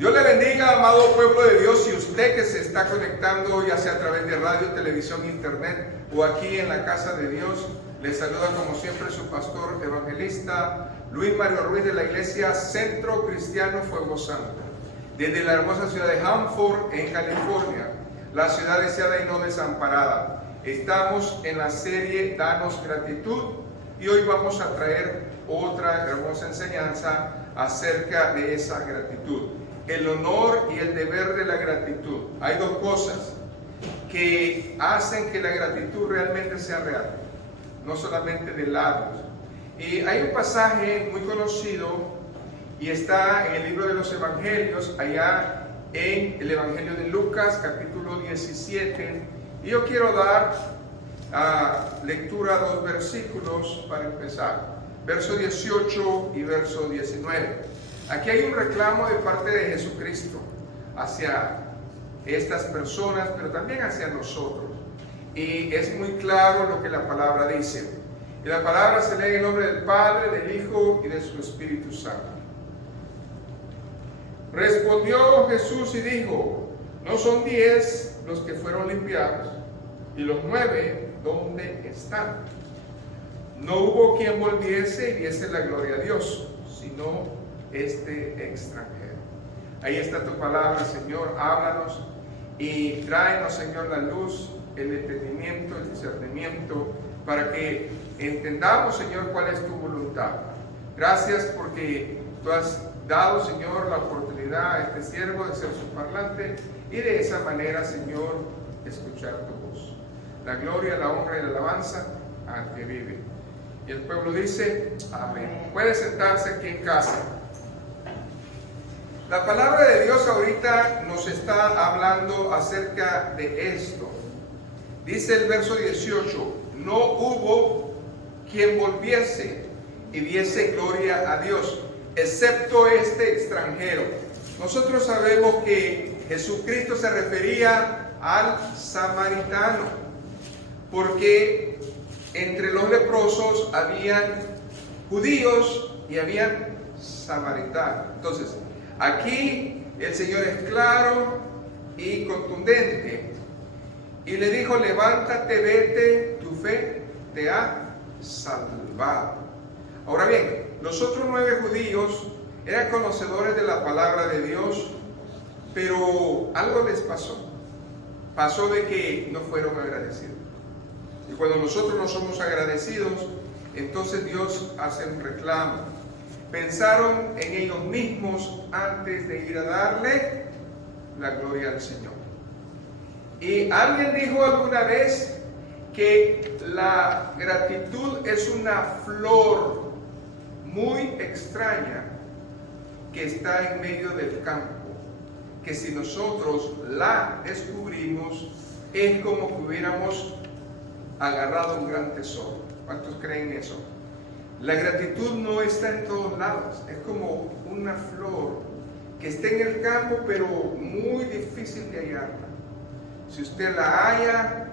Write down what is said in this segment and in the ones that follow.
Dios le bendiga, amado pueblo de Dios, y usted que se está conectando ya sea a través de radio, televisión, internet o aquí en la casa de Dios. Les saluda como siempre su pastor evangelista Luis Mario Ruiz de la iglesia Centro Cristiano Fuego Santo, desde la hermosa ciudad de Hanford en California, la ciudad deseada y no desamparada. Estamos en la serie Danos Gratitud y hoy vamos a traer otra hermosa enseñanza acerca de esa gratitud. El honor y el deber de la gratitud. Hay dos cosas que hacen que la gratitud realmente sea real, no solamente de labios. Y hay un pasaje muy conocido y está en el libro de los Evangelios, allá en el Evangelio de Lucas, capítulo 17. Y yo quiero dar lectura a dos versículos para empezar, verso 18 y verso 19. Aquí hay un reclamo de parte de Jesucristo hacia estas personas, pero también hacia nosotros. Y es muy claro lo que la palabra dice. Y la palabra se lee en el nombre del Padre, del Hijo y de su Espíritu Santo. Respondió Jesús y dijo: ¿no son 10 los que fueron limpiados? ¿Y los 9 dónde están? No hubo quien volviese y diese la gloria a Dios, sino este extranjero. Ahí está tu palabra, Señor. Háblanos y tráenos, Señor, la luz, el entendimiento, el discernimiento, para que entendamos, Señor, cuál es tu voluntad. Gracias porque tú has dado, Señor, la oportunidad a este siervo de ser su parlante y de esa manera, Señor, escuchar tu voz. La gloria, la honra y la alabanza al que vive. Y el pueblo dice: amén. Puede sentarse aquí en casa. La palabra de Dios ahorita nos está hablando acerca de esto. Dice el verso 18: no hubo quien volviese y diese gloria a Dios, excepto este extranjero. Nosotros sabemos que Jesucristo se refería al samaritano, porque entre los leprosos habían judíos y habían samaritanos. Entonces, aquí el Señor es claro y contundente. Y le dijo: levántate, vete, tu fe te ha salvado. Ahora bien, los otros 9 judíos eran conocedores de la palabra de Dios, pero algo les pasó. Pasó de que no fueron agradecidos. Y cuando nosotros no somos agradecidos, entonces Dios hace un reclamo. Pensaron en ellos mismos antes de ir a darle la gloria al Señor. Y alguien dijo alguna vez que la gratitud es una flor muy extraña que está en medio del campo, que si nosotros la descubrimos es como que hubiéramos agarrado un gran tesoro. ¿Cuántos creen eso? La gratitud no está en todos lados, es como una flor que está en el campo, pero muy difícil de hallarla. Si usted la halla,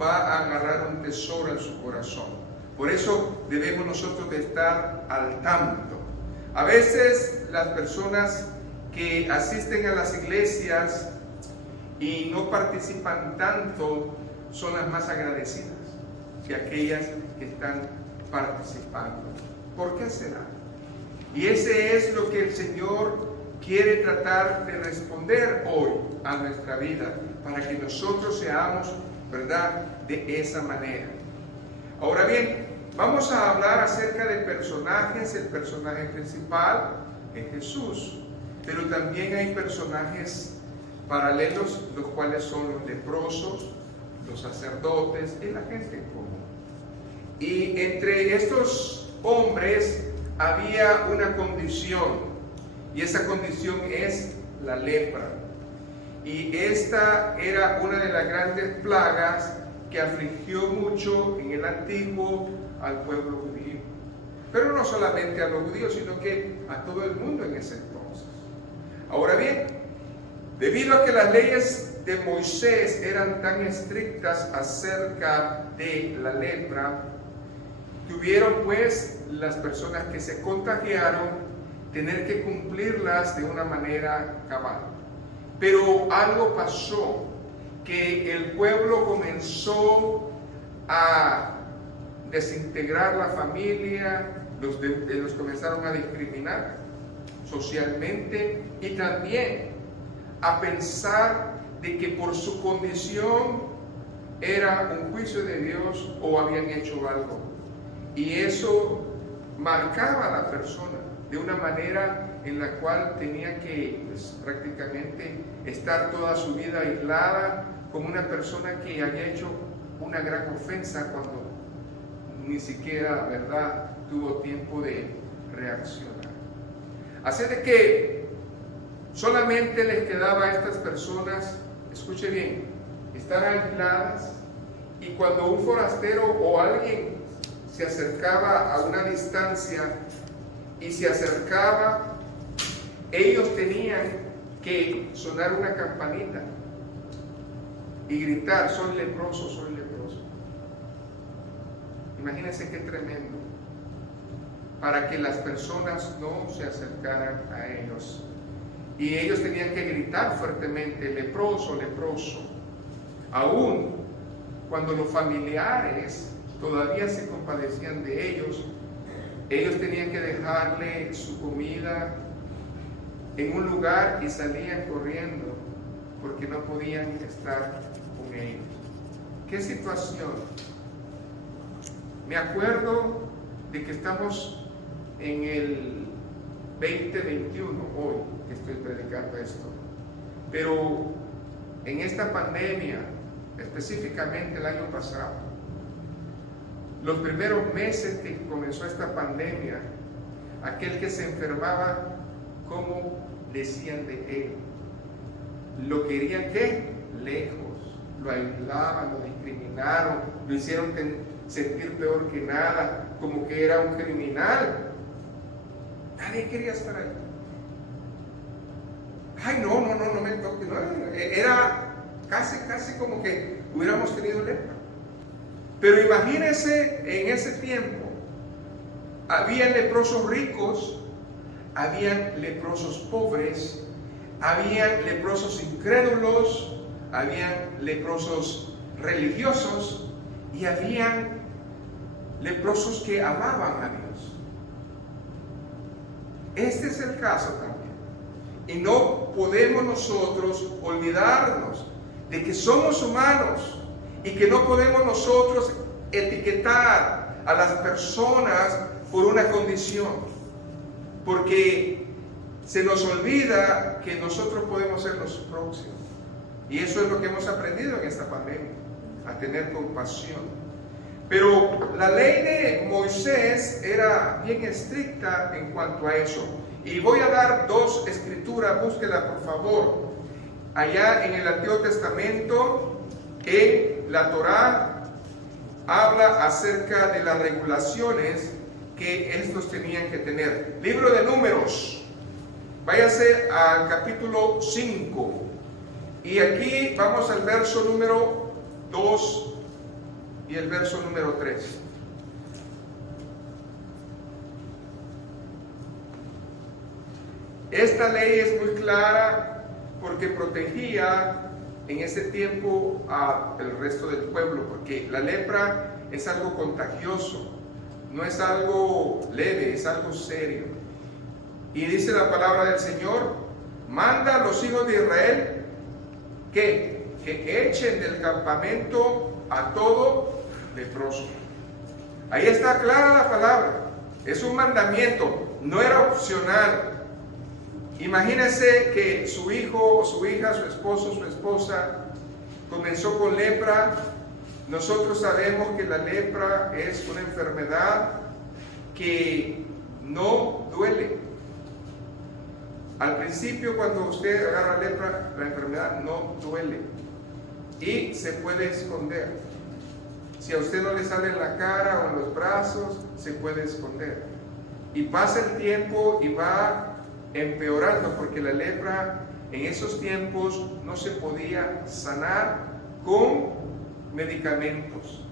va a agarrar un tesoro en su corazón. Por eso debemos nosotros de estar al tanto. A veces las personas que asisten a las iglesias y no participan tanto son las más agradecidas que aquellas que están participando. ¿Por qué será? Y ese es lo que el Señor quiere tratar de responder hoy a nuestra vida, para que nosotros seamos, ¿verdad?, de esa manera. Ahora bien, vamos a hablar acerca de personajes. El personaje principal es Jesús, pero también hay personajes paralelos, los cuales son los leprosos, los sacerdotes y la gente común. Y entre estos hombres había una condición, y esa condición es la lepra. Y esta era una de las grandes plagas que afligió mucho en el antiguo al pueblo judío. Pero no solamente a los judíos, sino que a todo el mundo en ese entonces. Ahora bien, debido a que las leyes de Moisés eran tan estrictas acerca de la lepra, tuvieron pues las personas que se contagiaron tener que cumplirlas de una manera cabal. Pero algo pasó, que el pueblo comenzó a desintegrar la familia, los comenzaron a discriminar socialmente y también a pensar de que por su condición era un juicio de Dios o habían hecho algo. Y eso marcaba a la persona de una manera en la cual tenía que prácticamente estar toda su vida aislada como una persona que había hecho una gran ofensa cuando ni siquiera, ¿verdad?, tuvo tiempo de reaccionar. Así de que solamente les quedaba a estas personas, escuche bien, estar aisladas, y cuando un forastero o alguien se acercaba a una distancia y se acercaba, ellos tenían que sonar una campanita y gritar: soy leproso, soy leproso. Imagínense qué tremendo, para que las personas no se acercaran a ellos. Y ellos tenían que gritar fuertemente: leproso, leproso. Aún cuando los familiares todavía se compadecían de ellos tenían que dejarle su comida en un lugar y salían corriendo porque no podían estar con ellos. ¿Qué situación? Me acuerdo de que estamos en el 2021, hoy que estoy predicando esto, pero en esta pandemia, específicamente el año pasado, los primeros meses que comenzó esta pandemia, aquel que se enfermaba, ¿cómo decían de él? Lo querían, ¿qué? Lejos, lo aislaban, lo discriminaron, lo hicieron sentir peor que nada, como que era un criminal. Nadie quería estar ahí. Ay, no me toque, no, era casi como que hubiéramos tenido lepra. Pero imagínense, en ese tiempo habían leprosos ricos, habían leprosos pobres, habían leprosos incrédulos, habían leprosos religiosos y habían leprosos que amaban a Dios. Este es el caso también. Y no podemos nosotros olvidarnos de que somos humanos y que no podemos nosotros etiquetar a las personas por una condición, porque se nos olvida que nosotros podemos ser los próximos. Y eso es lo que hemos aprendido en esta pandemia, a tener compasión. Pero la ley de Moisés era bien estricta en cuanto a eso. Y voy a dar dos escrituras, búsquela por favor. Allá en el Antiguo Testamento, en la Torá, habla acerca de las regulaciones que estos tenían que tener. Libro de Números, váyase al capítulo 5. Y aquí vamos al verso número 2 y el verso número 3. Esta ley es muy clara porque protegía en ese tiempo al resto del pueblo, porque la lepra es algo contagioso, no es algo leve, es algo serio. Y dice la palabra del Señor: manda a los hijos de Israel que echen del campamento a todo leproso. Ahí está clara la palabra, es un mandamiento, no era opcional. Imagínense que su hijo o su hija, su esposo, su esposa comenzó con lepra. Nosotros sabemos que la lepra es una enfermedad que no duele. Al principio, cuando usted agarra lepra, la enfermedad no duele y se puede esconder. Si a usted no le sale en la cara o en los brazos, se puede esconder. Y pasa el tiempo y va empeorando, porque la lepra en esos tiempos no se podía sanar con medicamentos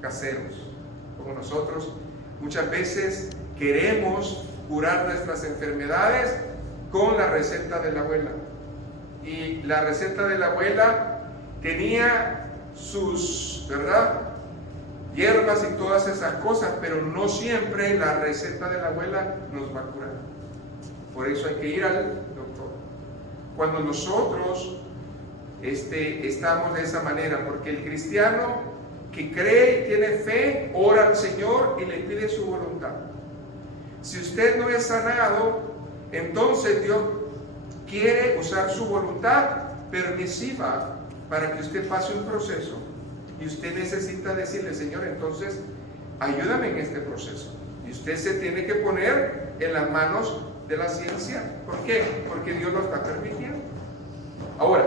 caseros, como nosotros muchas veces queremos curar nuestras enfermedades con la receta de la abuela. Y la receta de la abuela tenía sus, ¿verdad?, hierbas y todas esas cosas, pero no siempre la receta de la abuela nos va a curar. Por eso hay que ir al doctor. Cuando nosotros estamos de esa manera, porque el cristiano que cree y tiene fe, ora al Señor y le pide su voluntad. Si usted no es sanado, entonces Dios quiere usar su voluntad permisiva para que usted pase un proceso. Y usted necesita decirle: Señor, entonces ayúdame en este proceso. Y usted se tiene que poner en las manos de la ciencia. ¿Por qué? Porque Dios lo está permitiendo. Ahora,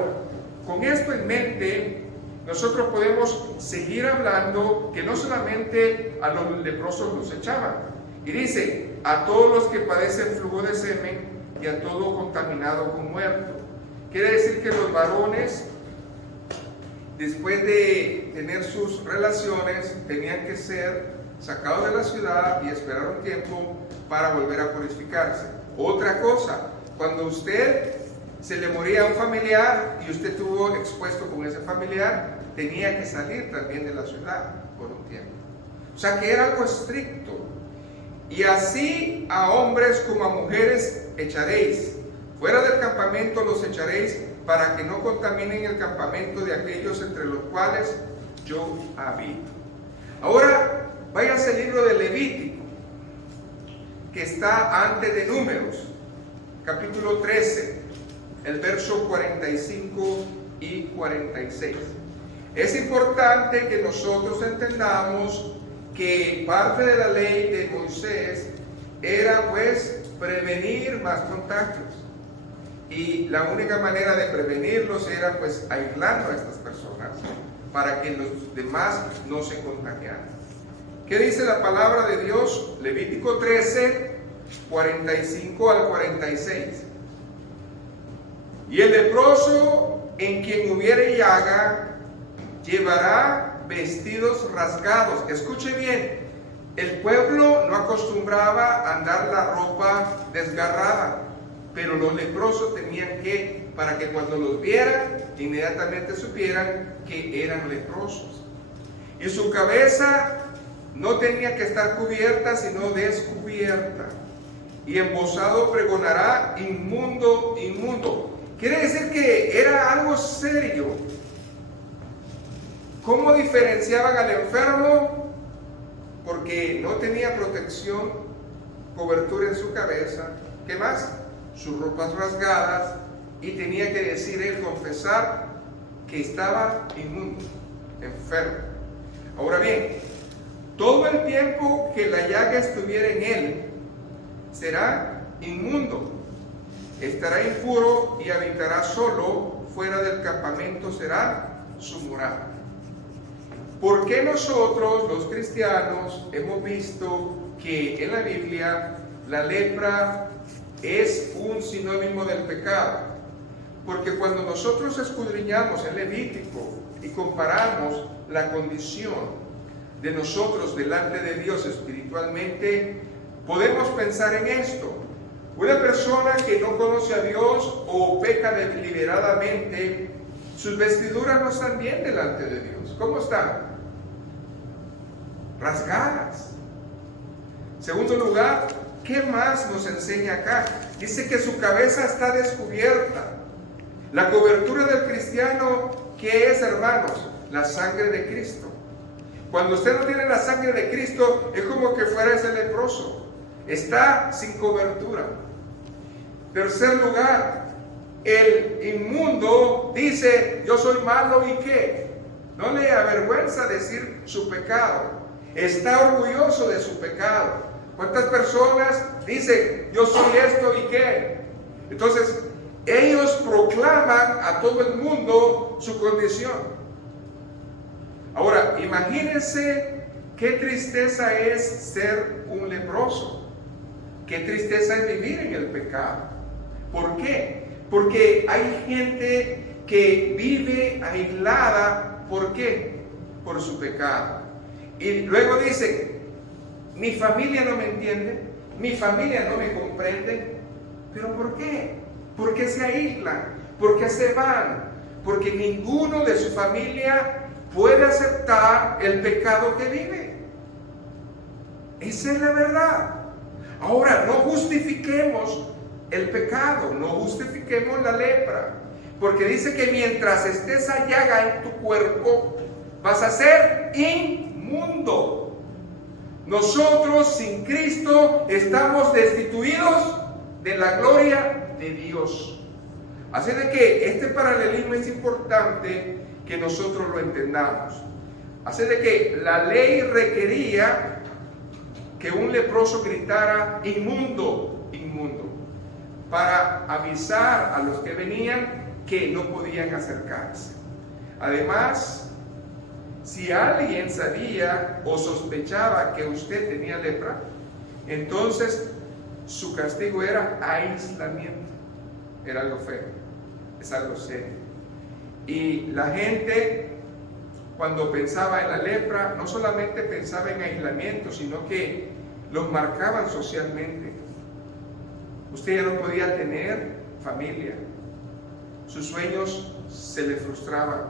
con esto en mente, nosotros podemos seguir hablando que no solamente a los leprosos los echaban. Y dice: a todos los que padecen flujo de semen y a todo contaminado con muerto. Quiere decir que los varones, después de tener sus relaciones, tenían que ser sacados de la ciudad y esperar un tiempo para volver a purificarse. Otra cosa, cuando usted se le moría a un familiar y usted estuvo expuesto con ese familiar, tenía que salir también de la ciudad por un tiempo. O sea que era algo estricto. Y así a hombres como a mujeres echaréis. Fuera del campamento los echaréis, para que no contaminen el campamento de aquellos entre los cuales yo habito. Ahora, váyase al libro de Levítico, que está antes de Números, capítulo 13, el verso 45 y 46. Es importante que nosotros entendamos que parte de la ley de Moisés era pues prevenir más contagios. Y la única manera de prevenirlos era pues aislando a estas personas para que los demás no se contagiaran. ¿Qué dice la palabra de Dios? Levítico 13, 45 al 46. Y el leproso en quien hubiere llaga llevará vestidos rasgados. Escuche bien, el pueblo no acostumbraba a andar la ropa desgarrada, pero los leprosos tenían que, para que cuando los vieran, inmediatamente supieran que eran leprosos. Y su cabeza no tenía que estar cubierta, sino descubierta. Y embozado pregonará: inmundo, inmundo. Quiere decir que era algo serio. ¿Cómo diferenciaban al enfermo? Porque no tenía protección, cobertura en su cabeza. ¿Qué más? Sus ropas rasgadas, y tenía que decir él, confesar que estaba inmundo, enfermo. Ahora bien, todo el tiempo que la llaga estuviera en él, será inmundo, estará impuro y habitará solo, fuera del campamento será su morada. ¿Por qué nosotros, los cristianos, hemos visto que en la Biblia la lepra es un sinónimo del pecado? Porque cuando nosotros escudriñamos el Levítico y comparamos la condición de nosotros delante de Dios espiritualmente, podemos pensar en esto. Una persona que no conoce a Dios o peca deliberadamente, sus vestiduras no están bien delante de Dios. ¿Cómo están? Rasgadas. Segundo lugar, ¿qué más nos enseña acá? Dice que su cabeza está descubierta. La cobertura del cristiano, ¿qué es, hermanos? La sangre de Cristo. Cuando usted no tiene la sangre de Cristo, es como que fuera ese leproso. Está sin cobertura. Tercer lugar, el inmundo dice: yo soy malo, ¿y qué? No le avergüenza decir su pecado. Está orgulloso de su pecado. ¿Cuántas personas dicen: yo soy esto, ¿y qué? Entonces, ellos proclaman a todo el mundo su condición. Ahora, imagínense qué tristeza es ser un leproso. Qué tristeza es vivir en el pecado. ¿Por qué? Porque hay gente que vive aislada. ¿Por qué? Por su pecado. Y luego dicen: mi familia no me entiende, mi familia no me comprende. ¿Pero por qué? ¿Por qué se aíslan? ¿Por qué se van? Porque ninguno de su familia puede aceptar el pecado que vive. Esa es la verdad. Ahora, no justifiquemos el pecado, no justifiquemos la lepra, porque dice que mientras esté esa llaga en tu cuerpo, vas a ser inmundo. Nosotros sin Cristo estamos destituidos de la gloria de Dios. Así de que este paralelismo es importante que nosotros lo entendamos. Así de que la ley requería que un leproso gritara inmundo, inmundo, para avisar a los que venían que no podían acercarse. Además, si alguien sabía o sospechaba que usted tenía lepra, entonces su castigo era aislamiento. Era algo feo, es algo serio. Y la gente, cuando pensaba en la lepra, no solamente pensaba en aislamiento, sino que los marcaban socialmente. Usted ya no podía tener familia, sus sueños se le frustraban,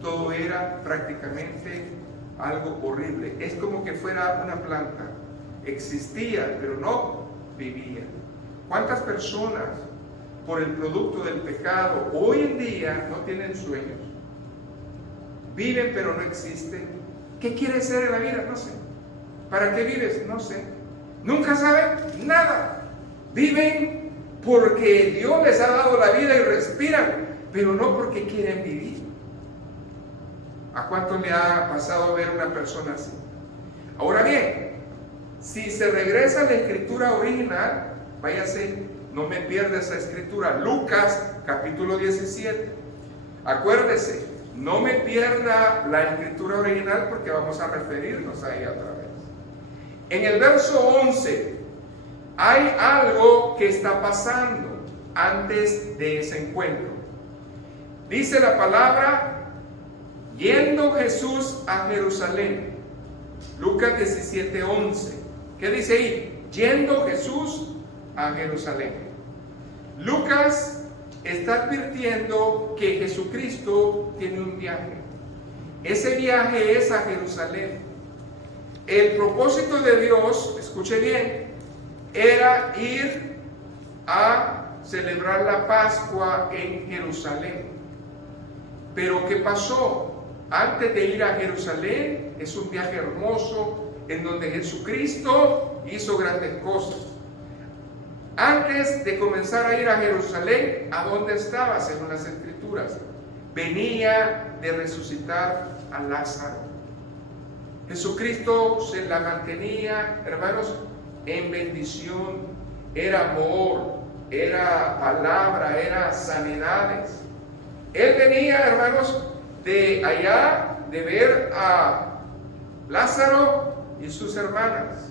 todo era prácticamente algo horrible. Es como que fuera una planta, existía pero no vivía. ¿Cuántas personas por el producto del pecado hoy en día no tienen sueños? Viven pero no existen. ¿Qué quieres ser en la vida? No sé. ¿Para qué vives? No sé. Nunca saben nada. Viven porque Dios les ha dado la vida y respiran, pero no porque quieren vivir. ¿A cuánto le ha pasado ver una persona así? Ahora bien, si se regresa a la escritura original, váyase, no me pierda esa escritura, Lucas capítulo 17. Acuérdese, no me pierda la escritura original porque vamos a referirnos a ella otra vez. En el verso 11 hay algo que está pasando antes de ese encuentro. Dice la palabra, yendo Jesús a Jerusalén. Lucas 17:11. ¿Qué dice ahí? Yendo Jesús a Jerusalén. Lucas está advirtiendo que Jesucristo tiene un viaje. Ese viaje es a Jerusalén. El propósito de Dios, escuche bien, era ir a celebrar la Pascua en Jerusalén. Pero ¿qué pasó? Antes de ir a Jerusalén, es un viaje hermoso en donde Jesucristo hizo grandes cosas. Antes de comenzar a ir a Jerusalén, ¿a dónde estaba según las Escrituras? Venía de resucitar a Lázaro. Jesucristo se la mantenía, hermanos, en bendición. Era amor, era palabra, era sanidades. Él venía, hermanos, de allá, de ver a Lázaro y sus hermanas.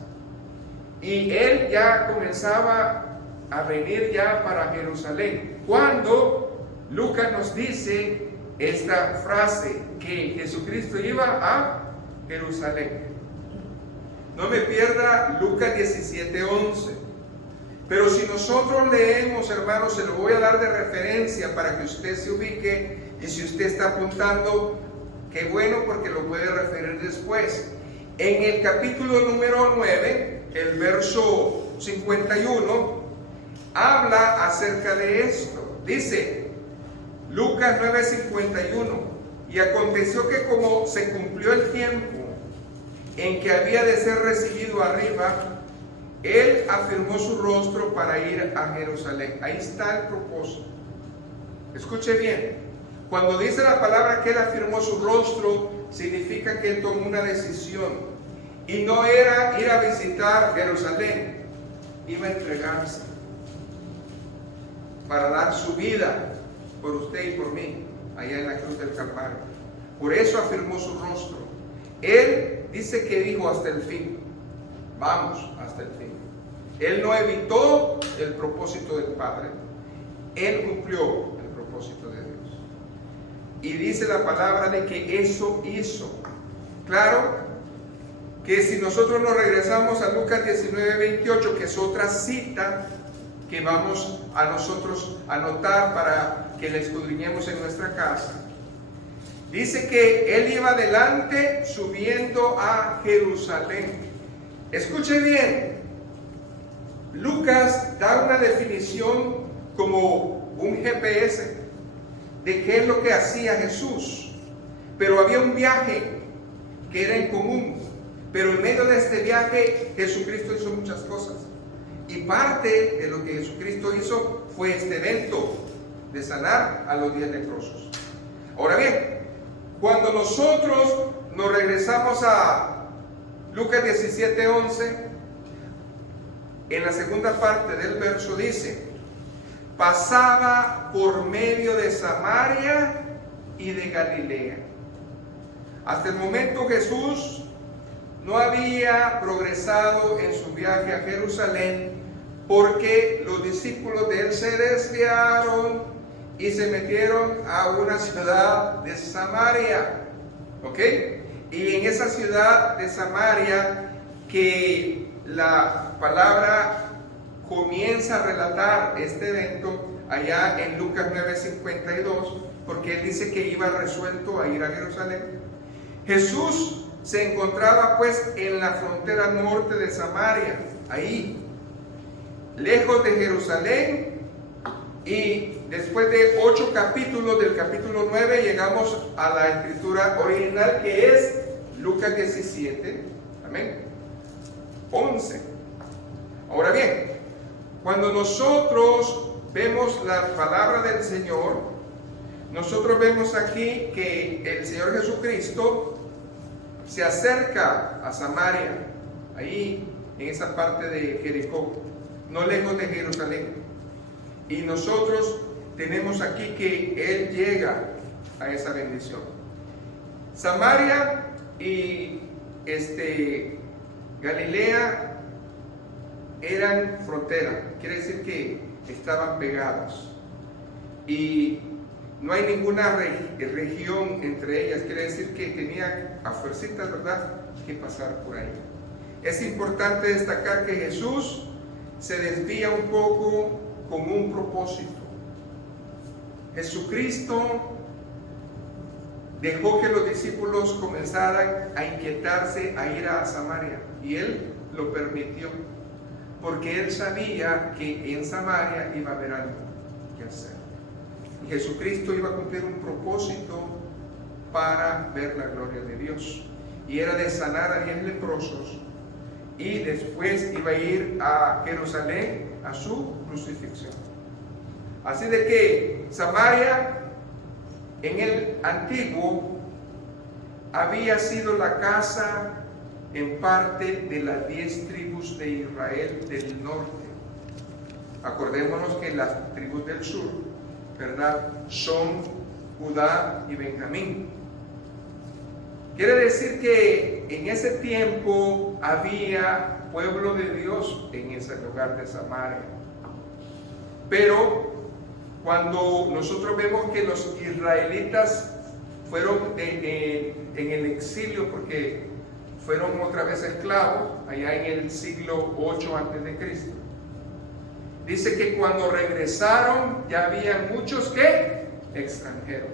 Y él ya comenzaba a venir ya para Jerusalén. Cuando Lucas nos dice esta frase, que Jesucristo iba a Jerusalén. No me pierda Lucas 17:11. Pero si nosotros leemos, hermanos, se lo voy a dar de referencia para que usted se ubique, y si usted está apuntando, qué bueno, porque lo puede referir después. En el capítulo número 9, el verso 51, habla acerca de esto. Dice, Lucas 9:51, y aconteció que como se cumplió el tiempo en que había de ser recibido arriba, él afirmó su rostro para ir a Jerusalén. Ahí está el propósito. Escuche bien. Cuando dice la palabra que él afirmó su rostro, significa que él tomó una decisión. Y no era ir a visitar Jerusalén, iba a entregarse para dar su vida por usted y por mí, allá en la cruz del Calvario. Por eso afirmó su rostro. Él dice que dijo hasta el fin. Vamos hasta el fin. Él no evitó el propósito del Padre. Él cumplió el propósito de Dios. Y dice la palabra de que eso hizo. Claro que si nosotros nos regresamos a Lucas 19:28, que es otra cita que vamos a nosotros a anotar para que la escudriñemos en nuestra casa, dice que él iba adelante subiendo a Jerusalén. Escuche bien, Lucas da una definición como un GPS de qué es lo que hacía Jesús, pero había un viaje que era en común, pero en medio de este viaje Jesucristo hizo muchas cosas, y parte de lo que Jesucristo hizo fue este evento de sanar a los 10 leprosos. Ahora bien, cuando nosotros nos regresamos a Lucas 17:11, en la segunda parte del verso dice: pasaba por medio de Samaria y de Galilea. Hasta el momento Jesús no había progresado en su viaje a Jerusalén, porque los discípulos de él se desviaron y se metieron a una ciudad de Samaria, ¿ok? Y en esa ciudad de Samaria, que la palabra comienza a relatar este evento allá en Lucas 9:52, porque él dice que iba resuelto a ir a Jerusalén. Jesús se encontraba pues en la frontera norte de Samaria, ahí, lejos de Jerusalén, y después de 8 capítulos, del capítulo 9, llegamos a la escritura original, que es Lucas 17, amén, 11. Ahora bien, cuando nosotros vemos la palabra del Señor, nosotros vemos aquí que el Señor Jesucristo se acerca a Samaria, ahí en esa parte de Jericó, no lejos de Jerusalén. Y nosotros tenemos aquí que Él llega a esa bendición. Samaria y Galilea eran frontera, quiere decir que estaban pegados. Y no hay ninguna región entre ellas, quiere decir que tenía a fuercitas, ¿verdad?, que pasar por ahí. Es importante destacar que Jesús se desvía un poco con un propósito. Jesucristo dejó que los discípulos comenzaran a inquietarse a ir a Samaria, y Él lo permitió, porque Él sabía que en Samaria iba a haber algo que hacer. Y Jesucristo iba a cumplir un propósito para ver la gloria de Dios, y era de sanar a 10 leprosos, y después iba a ir a Jerusalén a su crucifixión. Así de que Samaria en el antiguo había sido la casa en parte de las 10 tribus de Israel del norte. Acordémonos que las tribus del sur, ¿verdad?, son Judá y Benjamín. Quiere decir que en ese tiempo había pueblo de Dios en ese lugar de Samaria. Pero cuando nosotros vemos que los israelitas fueron en el exilio, porque fueron otra vez esclavos allá en el siglo 8 a.C., dice que cuando regresaron ya había muchos que extranjeros.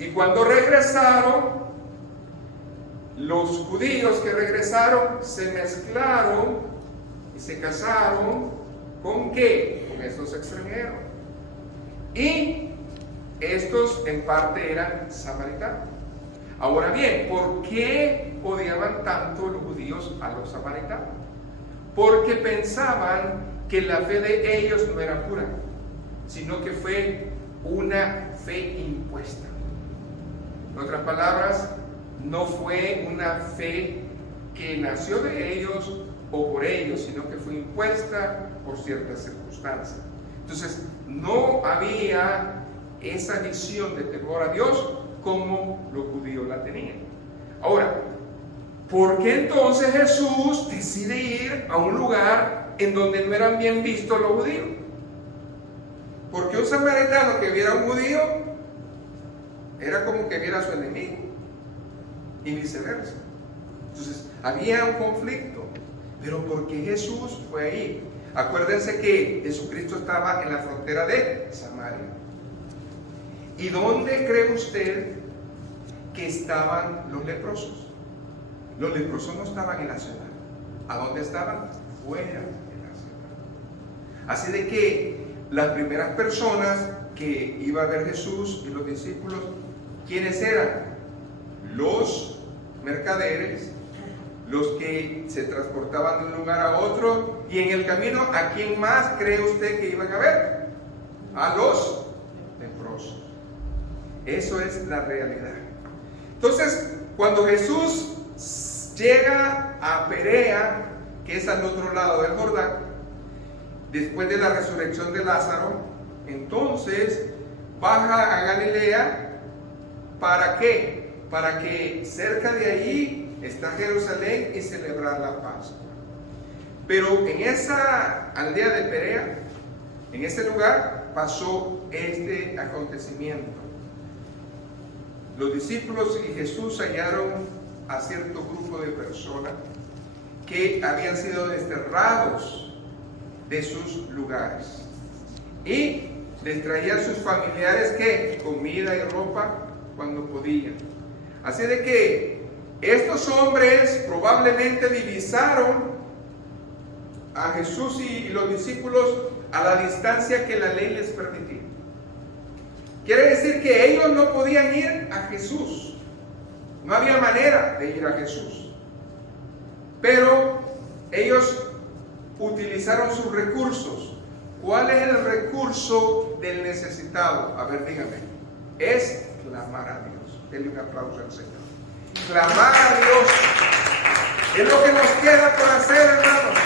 Y cuando regresaron, los judíos que regresaron se mezclaron y se casaron ¿con qué? Con estos extranjeros. Y estos en parte eran samaritanos. Ahora bien, ¿por qué odiaban tanto los judíos a los samaritanos? Porque pensaban que la fe de ellos no era pura, sino que fue una fe impuesta. En otras palabras, no fue una fe que nació de ellos o por ellos, sino que fue impuesta por ciertas circunstancias. Entonces, no había esa visión de temor a Dios como los judíos la tenían. Ahora, ¿por qué entonces Jesús decide ir a un lugar en donde no eran bien vistos los judíos? Porque un samaritano que viera a un judío era como que viera a su enemigo, y viceversa. Entonces, había un conflicto, pero ¿por qué Jesús fue ahí? Acuérdense que Jesucristo estaba en la frontera de Samaria. ¿Y dónde cree usted que estaban los leprosos? Los leprosos no estaban en la ciudad. ¿A dónde estaban? Fuera de la ciudad. Así de que las primeras personas que iba a ver Jesús y los discípulos, ¿quiénes eran? Los mercaderes, los que se transportaban de un lugar a otro, y en el camino, ¿a quién más cree usted que iban a ver? A los leprosos. Eso es la realidad. Entonces, cuando Jesús llega a Perea, que es al otro lado del Jordán, después de la resurrección de Lázaro, entonces baja a Galilea. ¿Para qué? Para que cerca de allí está Jerusalén y celebrar la Pascua. Pero en esa aldea de Perea, en ese lugar, pasó este acontecimiento. Los discípulos y Jesús hallaron a cierto grupo de personas que habían sido desterrados de sus lugares y les traían sus familiares ¿qué? Comida y ropa cuando podían. Así de que estos hombres probablemente divisaron a Jesús y los discípulos a la distancia que la ley les permitía. Quiere decir que ellos no podían ir a Jesús. No había manera de ir a Jesús. Pero ellos utilizaron sus recursos. ¿Cuál es el recurso del necesitado? A ver, dígame. Es clamar a Dios. Denle un aplauso al Señor. Clamar a Dios es lo que nos queda por hacer, hermanos.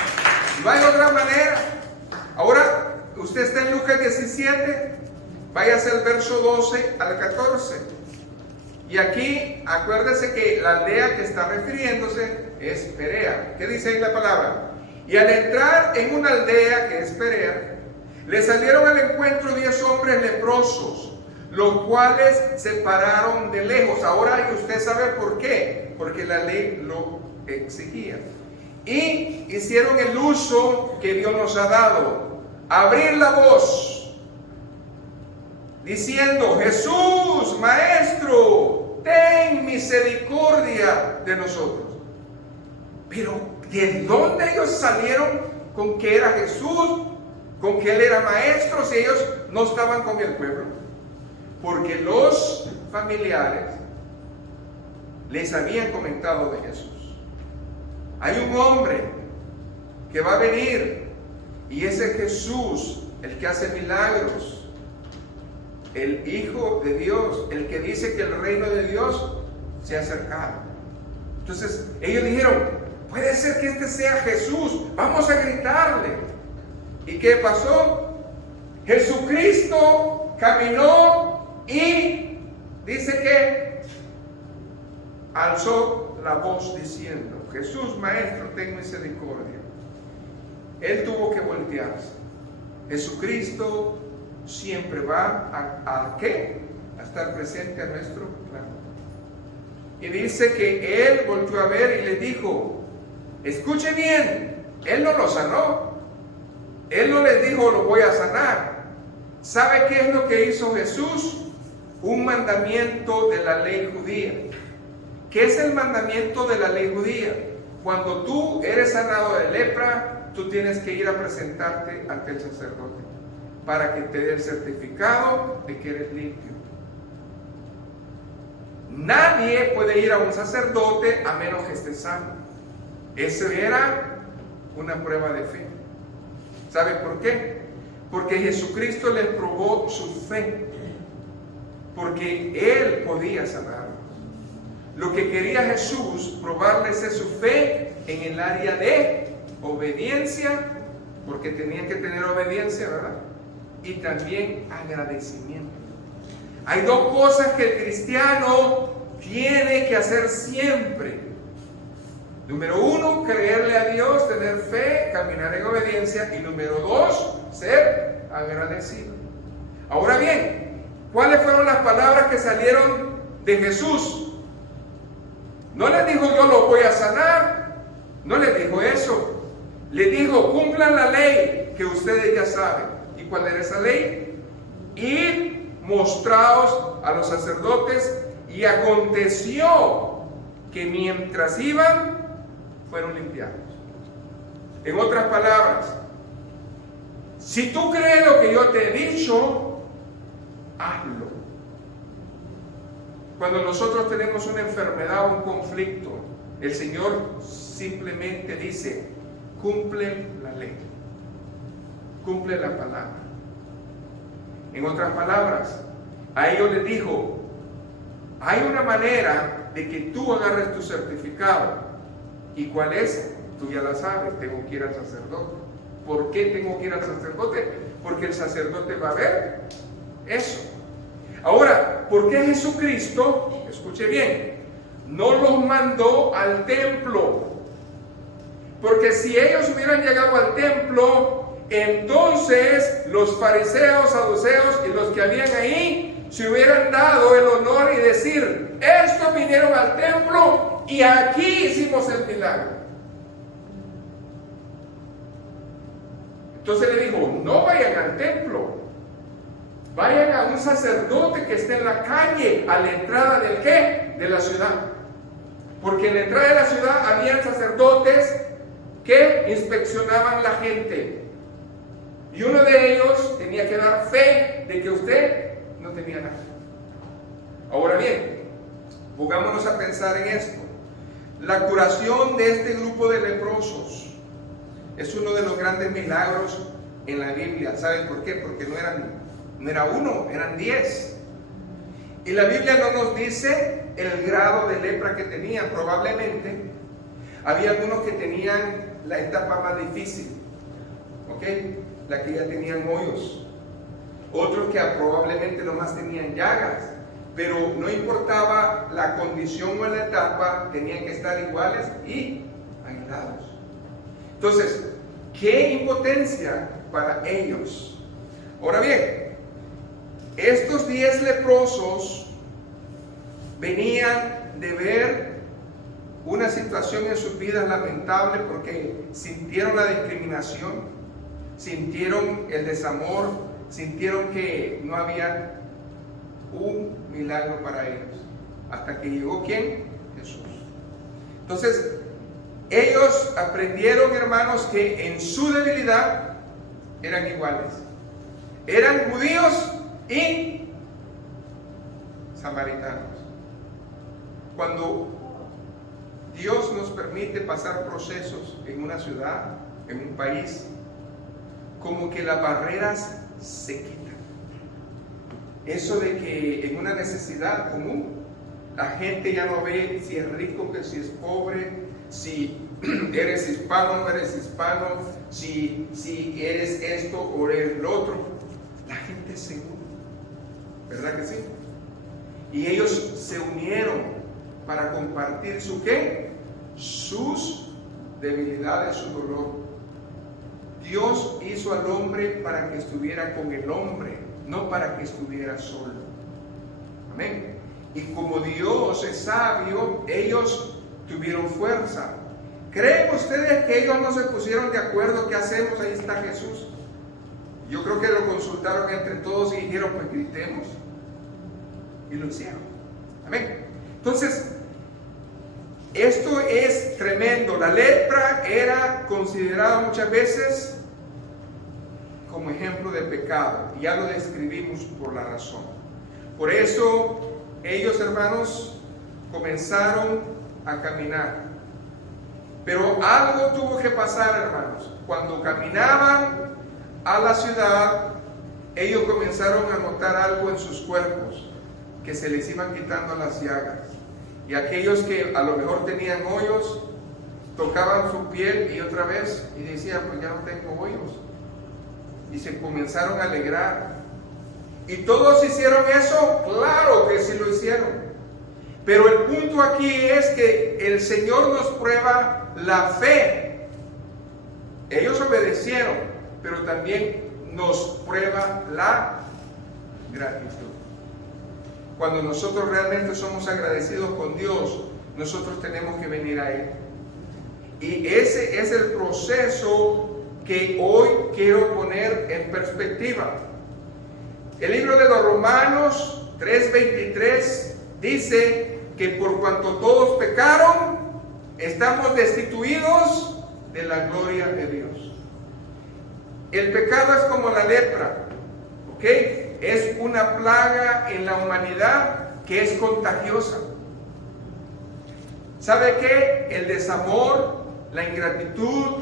No hay otra manera. Ahora, usted está en Lucas 17. Váyase al verso 12 al 14. Y aquí, acuérdese que la aldea que está refiriéndose es Perea. ¿Qué dice ahí la palabra? Y al entrar en una aldea que es Perea, le salieron al encuentro 10 hombres leprosos, los cuales se pararon de lejos. Ahora usted sabe por qué. Porque la ley lo exigía. Y hicieron el uso que Dios nos ha dado. Abrir la voz, diciendo: Jesús, Maestro, ten misericordia de nosotros. Pero ¿de dónde ellos salieron con que era Jesús, con que Él era Maestro, si ellos no estaban con el pueblo? Porque los familiares les habían comentado de Jesús. Hay un hombre que va a venir y ese Jesús, el que hace milagros, el Hijo de Dios, el que dice que el reino de Dios se ha acercado. Entonces ellos dijeron: puede ser que este sea Jesús, vamos a gritarle. ¿Y qué pasó? Jesucristo caminó y dice que alzó la voz diciendo: Jesús, Maestro, ten misericordia. Él tuvo que voltearse. Jesucristo siempre va a ¿qué? A estar presente a nuestro plano. Y dice que Él volvió a ver y le dijo: escuche bien, Él no lo sanó. Él no les dijo: lo voy a sanar. ¿Sabe qué es lo que hizo Jesús? Un mandamiento de la ley judía. ¿Qué es el mandamiento de la ley judía? Cuando tú eres sanado de lepra, tú tienes que ir a presentarte ante el sacerdote para que te dé el certificado de que eres limpio. Nadie puede ir a un sacerdote a menos que esté sano. Eso era una prueba de fe. ¿Sabe por qué? Porque Jesucristo les probó su fe. Porque Él podía sanarlos. Lo que quería Jesús probarles es su fe en el área de obediencia, porque tenían que tener obediencia, ¿verdad? Y también agradecimiento. Hay dos cosas que el cristiano tiene que hacer siempre. Número uno, creerle a Dios, tener fe, caminar en obediencia. Y número dos, ser agradecido. Ahora bien, ¿cuáles fueron las palabras que salieron de Jesús? No les dijo yo los voy a sanar, no les dijo eso. Les dijo cumplan la ley que ustedes ya saben. ¿Y cuál era esa ley? Id, mostraos a los sacerdotes, y aconteció que mientras iban, fueron limpiados. En otras palabras, si tú crees lo que yo te he dicho, hazlo. Cuando nosotros tenemos una enfermedad o un conflicto, el Señor simplemente dice, cumple la ley, cumple la palabra. En otras palabras, a ellos les dijo, hay una manera de que tú agarres tu certificado. ¿Y cuál es? Tú ya la sabes, tengo que ir al sacerdote. ¿Por qué tengo que ir al sacerdote? Porque el sacerdote va a ver eso. Ahora, ¿por qué Jesucristo, escuche bien, no los mandó al templo? Porque si ellos hubieran llegado al templo, entonces los fariseos, saduceos y los que habían ahí se hubieran dado el honor y decir, estos vinieron al templo y aquí hicimos el milagro. Entonces le dijo, no vayan al templo, vayan a un sacerdote que esté en la calle, a la entrada del ¿qué? De la ciudad. Porque en la entrada de la ciudad habían sacerdotes que inspeccionaban la gente. Y uno de ellos tenía que dar fe de que usted no tenía nada. Ahora bien, pongámonos a pensar en esto. La curación de este grupo de leprosos es uno de los grandes milagros en la Biblia. ¿Saben por qué? Porque no era uno, eran 10. Y la Biblia no nos dice el grado de lepra que tenían. Probablemente había algunos que tenían la etapa más difícil, ¿ok? La que ya tenían hoyos. Otros que probablemente nomás tenían llagas. Pero no importaba la condición o la etapa, tenían que estar iguales y aislados. Entonces, qué impotencia para ellos. Ahora bien, estos 10 leprosos venían de ver una situación en sus vidas lamentable porque sintieron la discriminación, sintieron el desamor, sintieron que no había un milagro para ellos. Hasta que llegó ¿quién? Jesús. Entonces, ellos aprendieron, hermanos, que en su debilidad eran iguales. Eran judíos y samaritanos. Cuando Dios nos permite pasar procesos en una ciudad, en un país, como que las barreras se quitan. Eso de que en una necesidad común, la gente ya no ve si es rico que si es pobre, si eres hispano o no eres hispano, si eres esto o eres lo otro. La gente se une, ¿verdad que sí? Y ellos se unieron para compartir su ¿qué? Sus debilidades, su dolor. Dios hizo al hombre para que estuviera con el hombre, no para que estuviera solo. Amén. Y como Dios es sabio, ellos tuvieron fuerza. ¿Creen ustedes que ellos no se pusieron de acuerdo? ¿Qué hacemos? Ahí está Jesús. Yo creo que lo consultaron entre todos y dijeron, pues gritemos. Y lo hicieron. Amén. Entonces, esto es tremendo. La lepra era considerada muchas veces como ejemplo de pecado. Y ya lo describimos por la razón. Por eso ellos, hermanos, comenzaron a caminar. Pero algo tuvo que pasar, hermanos. Cuando caminaban a la ciudad, ellos comenzaron a notar algo en sus cuerpos, que se les iban quitando las llagas. Y aquellos que a lo mejor tenían hoyos, tocaban su piel y otra vez, y decían, pues ya no tengo hoyos. Y se comenzaron a alegrar. ¿Y todos hicieron eso? Claro que sí lo hicieron. Pero el punto aquí es que el Señor nos prueba la fe. Ellos obedecieron, pero también nos prueba la gratitud. Cuando nosotros realmente somos agradecidos con Dios, nosotros tenemos que venir a Él. Y ese es el proceso que hoy quiero poner en perspectiva. El libro de los Romanos 3:23 dice que por cuanto todos pecaron, estamos destituidos de la gloria de Dios. El pecado es como la lepra, ¿ok? Es una plaga en la humanidad que es contagiosa. ¿Sabe qué? El desamor, la ingratitud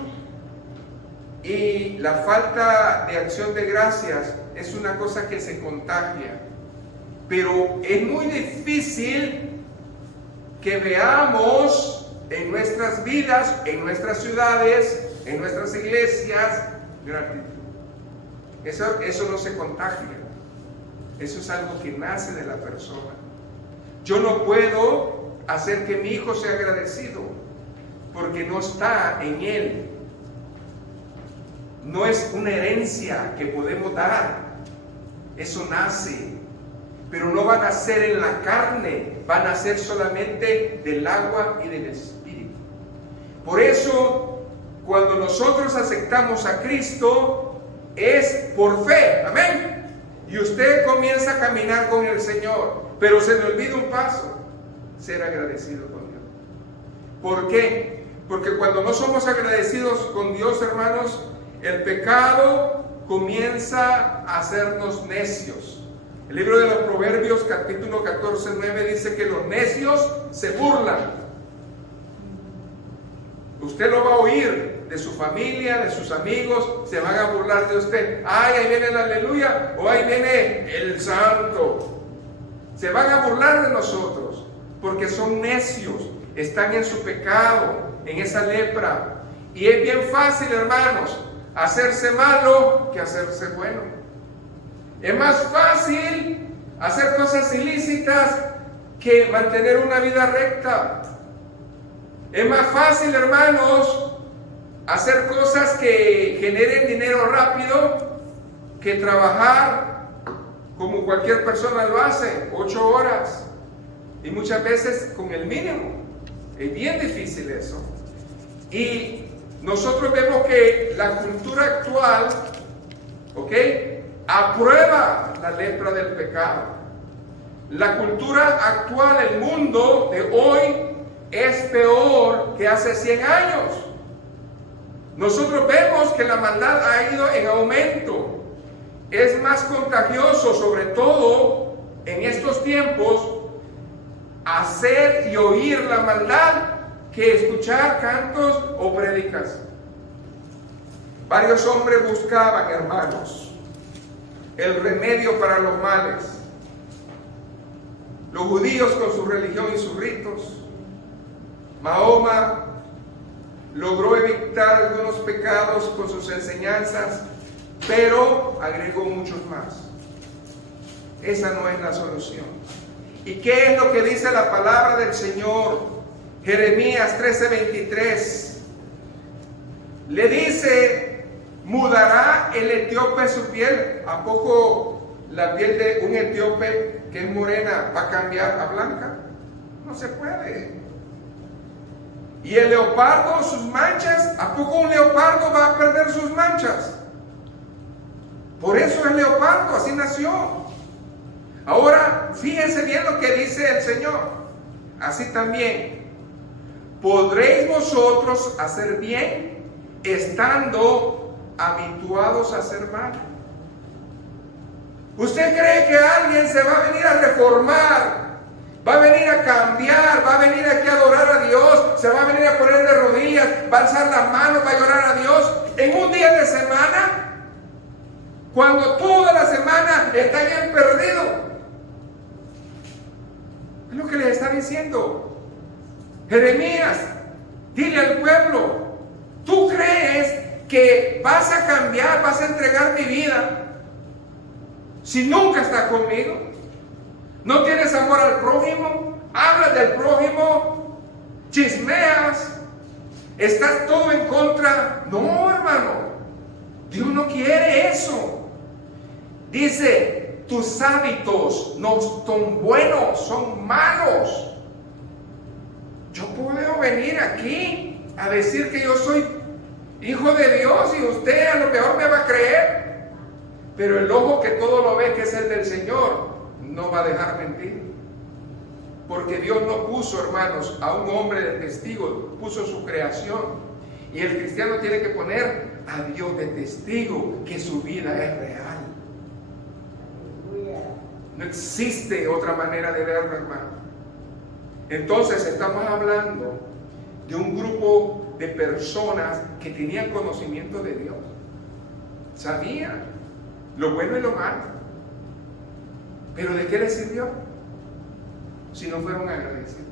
y la falta de acción de gracias es una cosa que se contagia. Pero es muy difícil que veamos en nuestras vidas, en nuestras ciudades, en nuestras iglesias, gratitud. Eso no se contagia. Eso es algo que nace de la persona. Yo no puedo hacer que mi hijo sea agradecido porque no está en él. No es una herencia que podemos dar. Eso nace. Pero no van a ser en la carne, van a ser solamente del agua y del Espíritu. Por eso, cuando nosotros aceptamos a Cristo, es por fe, amén. Y usted comienza a caminar con el Señor, pero se le olvida un paso: ser agradecido con Dios. ¿Por qué? Porque cuando no somos agradecidos con Dios, hermanos, el pecado comienza a hacernos necios. El libro de los Proverbios, capítulo 14, 9, dice que los necios se burlan. Usted lo va a oír de su familia, de sus amigos, se van a burlar de usted. Ay, ahí viene el aleluya, o ahí viene el santo. Se van a burlar de nosotros, porque son necios, están en su pecado, en esa lepra. Y es bien fácil, hermanos, hacerse malo que hacerse bueno. Es más fácil hacer cosas ilícitas que mantener una vida recta. Es más fácil, hermanos, hacer cosas que generen dinero rápido que trabajar como cualquier persona lo hace, 8 horas. Y muchas veces con el mínimo. Es bien difícil eso. Y nosotros vemos que la cultura actual, ¿ok?, aprueba la lepra del pecado. La cultura actual, el mundo de hoy, es peor que hace 100 años. Nosotros vemos que la maldad ha ido en aumento. Es más contagioso, sobre todo en estos tiempos, hacer y oír la maldad que escuchar cantos o prédicas. Varios hombres buscaban, hermanos, el remedio para los males. Los judíos con su religión y sus ritos. Mahoma logró evitar algunos pecados con sus enseñanzas, pero agregó muchos más. Esa no es la solución. ¿Y qué es lo que dice la palabra del Señor? Jeremías 13:23. Le dice: ¿mudará el etíope su piel? ¿A poco la piel de un etíope que es morena va a cambiar a blanca? No se puede. ¿Y el leopardo sus manchas? ¿A poco un leopardo va a perder sus manchas? Por eso es leopardo, así nació. Ahora, fíjense bien lo que dice el Señor. Así también, ¿podréis vosotros hacer bien estando habituados a hacer mal? ¿Usted cree que alguien se va a venir a reformar? ¿Va a venir a cambiar? ¿Va a venir aquí a adorar a Dios? ¿Se va a venir a poner de rodillas? ¿Va a alzar las manos? ¿Va a llorar a Dios? ¿En un día de semana? Cuando toda la semana está bien perdido. Es lo que les está diciendo Jeremías. Dile al pueblo: ¿tú crees que vas a cambiar, vas a entregar mi vida si nunca estás conmigo? ¿No tienes amor al prójimo? ¿Hablas del prójimo? ¿Chismeas? ¿Estás todo en contra? No, hermano. Dios no quiere eso. Dice: tus hábitos no son buenos, son malos. venir aquí a decir que yo soy hijo de Dios y usted a lo mejor me va a creer, pero el ojo que todo lo ve, que es el del Señor, no va a dejar mentir. Porque Dios no puso, hermanos, a un hombre de testigo, puso su creación. Y el cristiano tiene que poner a Dios de testigo que su vida es real. No existe otra manera de verlo, hermano. Entonces estamos hablando de un grupo de personas que tenían conocimiento de Dios. Sabían lo bueno y lo malo. Pero ¿de qué les sirvió? Si no fueron agradecidos.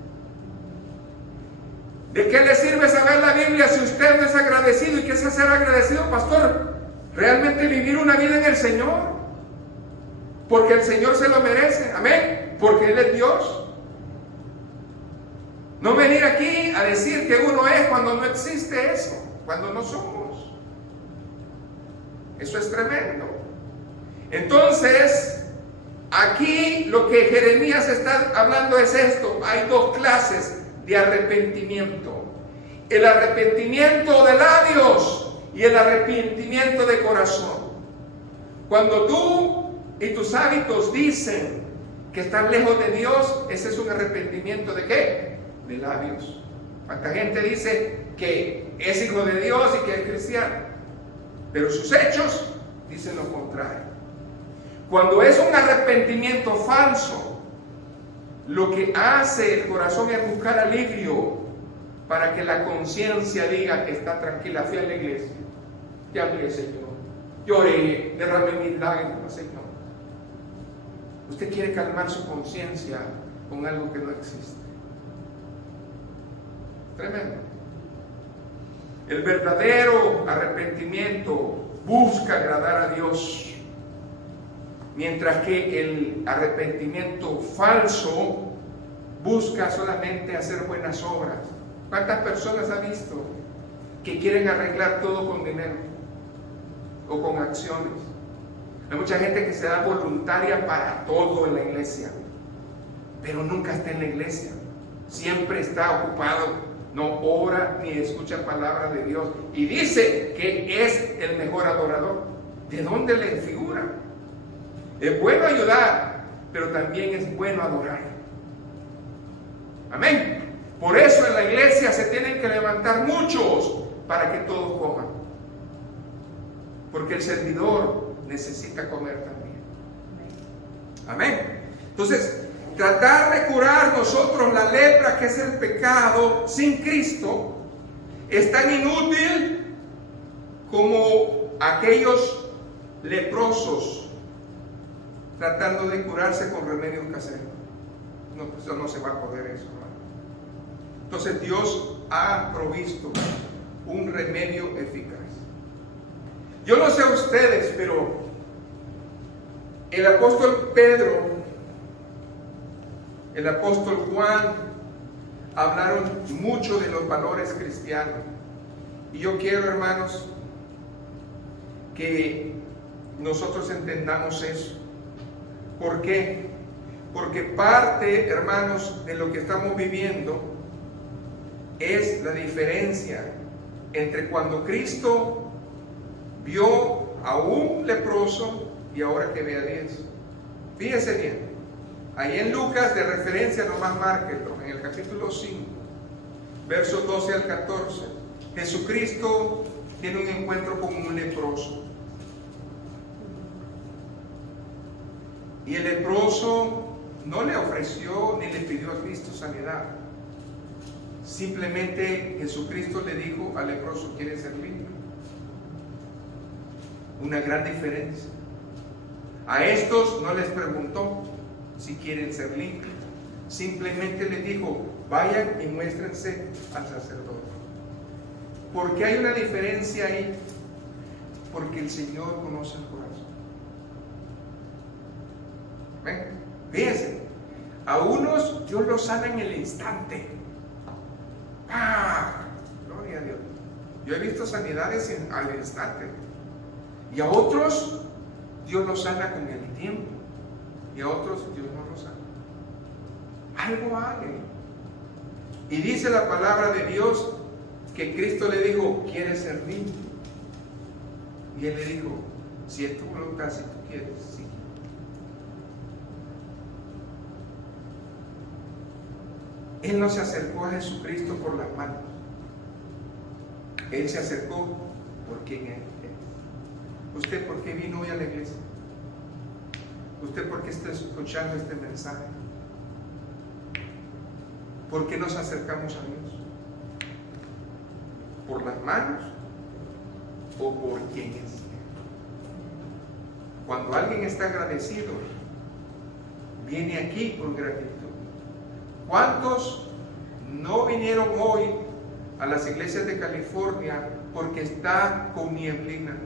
¿De qué le sirve saber la Biblia si usted no es agradecido? ¿Y qué es ser agradecido, pastor? Realmente vivir una vida en el Señor. Porque el Señor se lo merece. Amén. Porque Él es Dios. No venir aquí a decir que uno es cuando no existe eso. Cuando no somos. Eso es tremendo. Entonces, aquí lo que Jeremías está hablando es esto. Hay dos clases de arrepentimiento: el arrepentimiento de labios y el arrepentimiento de corazón. Cuando tú y tus hábitos dicen que estás lejos de Dios, ese es un arrepentimiento ¿de qué? De labios. ¿Cuánta gente dice que es hijo de Dios y que es cristiano? Pero sus hechos dicen lo contrario. Cuando es un arrepentimiento falso, lo que hace el corazón es buscar alivio para que la conciencia diga que está tranquila. Fui a la iglesia, te hablé, Señor, lloré, derramé mis lágrimas, Señor. Usted quiere calmar su conciencia con algo que no existe. Tremendo. El verdadero arrepentimiento busca agradar a Dios, mientras que el arrepentimiento falso busca solamente hacer buenas obras. ¿Cuántas personas ha visto que quieren arreglar todo con dinero o con acciones? Hay mucha gente que se da voluntaria para todo en la iglesia, pero nunca está en la iglesia. Siempre está ocupado, no ora ni escucha palabra de Dios, y dice que es el mejor adorador. ¿De dónde le figura? Es bueno ayudar, pero también es bueno adorar. Amén. Por eso en la iglesia se tienen que levantar muchos para que todos coman. Porque el servidor necesita comer también. Amén. Entonces, tratar de curar nosotros la lepra, que es el pecado, sin Cristo, es tan inútil como aquellos leprosos tratando de curarse con remedios caseros. No, pues eso no se va a poder eso, hermano. Entonces Dios ha provisto un remedio eficaz. Yo no sé a ustedes, pero el apóstol Pedro, el apóstol Juan hablaron mucho de los valores cristianos. Y yo quiero, hermanos, que nosotros entendamos eso. ¿Por qué? Porque parte, hermanos, de lo que estamos viviendo es la diferencia entre cuando Cristo vio a un leproso y ahora que ve a 10. Fíjese bien, ahí en Lucas, de referencia, nomás márquelo, en el capítulo 5, versos 12 al 14, Jesucristo tiene un encuentro con un leproso. Y el leproso no le ofreció ni le pidió a Cristo sanidad. Simplemente Jesucristo le dijo al leproso: ¿quieres ser limpio? Una gran diferencia. A estos no les preguntó si quieren ser limpios. Simplemente les dijo: vayan y muéstrense al sacerdote. ¿Por qué hay una diferencia ahí? Porque el Señor conoce el corazón. ¿Ven? Fíjense, a unos Dios los sana en el instante. ¡Ah! Gloria a Dios. Yo he visto sanidades al instante. Y a otros Dios los sana con el tiempo. Y a otros Dios no los sana. Algo hay. Y dice la palabra de Dios que Cristo le dijo, ¿quieres servir? Y él le dijo, si es tu voluntad, si tú quieres, sí. Él no se acercó a Jesucristo por las manos. Él se acercó por quien Él es. ¿Usted por qué vino hoy a la iglesia? ¿Usted por qué está escuchando este mensaje? ¿Por qué nos acercamos a Dios? ¿Por las manos o por quién es? Cuando alguien está agradecido, viene aquí por gratitud. ¿Cuántos no vinieron hoy a las iglesias de California porque está con nieblina,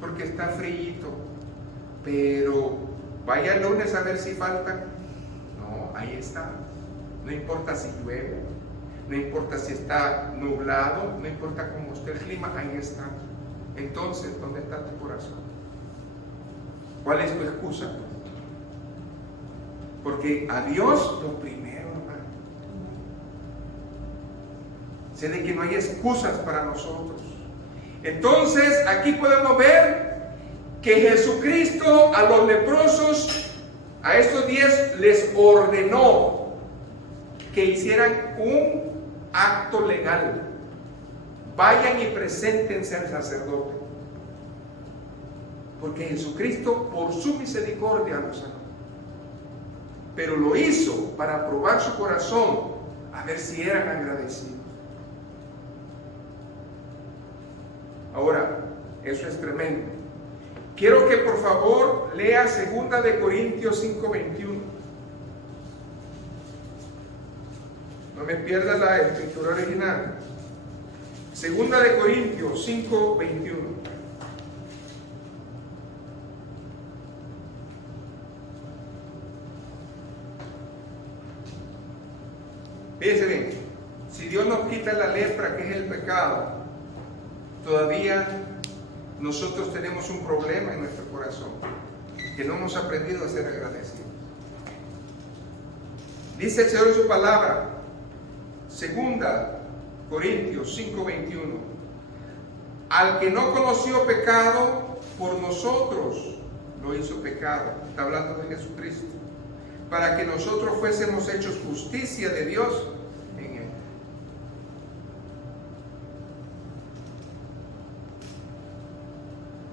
porque está frío? Pero vaya el lunes a ver si faltan. No, ahí está. No importa si llueve, no importa si está nublado, no importa cómo esté el clima, ahí está. Entonces, ¿dónde está tu corazón? ¿Cuál es tu excusa? Porque a Dios lo primero, hermano. Sé de que no hay excusas para nosotros. Entonces, aquí podemos ver que Jesucristo a los leprosos, a estos 10, les ordenó que hicieran un acto legal. Vayan y preséntense al sacerdote. Porque Jesucristo, por su misericordia, los sanó. Pero lo hizo para probar su corazón, a ver si eran agradecidos. Ahora, eso es tremendo. Quiero que por favor lea 2 de Corintios 5:21. No me pierda la escritura original. 2 de Corintios 5:21. Fíjense bien, si Dios nos quita la lepra, que es el pecado, todavía nosotros tenemos un problema en nuestro corazón, que no hemos aprendido a ser agradecidos. Dice el Señor en su palabra, 2 Corintios 5:21, al que no conoció pecado, por nosotros lo hizo pecado. Está hablando de Jesucristo, para que nosotros fuésemos hechos justicia de Dios en Él.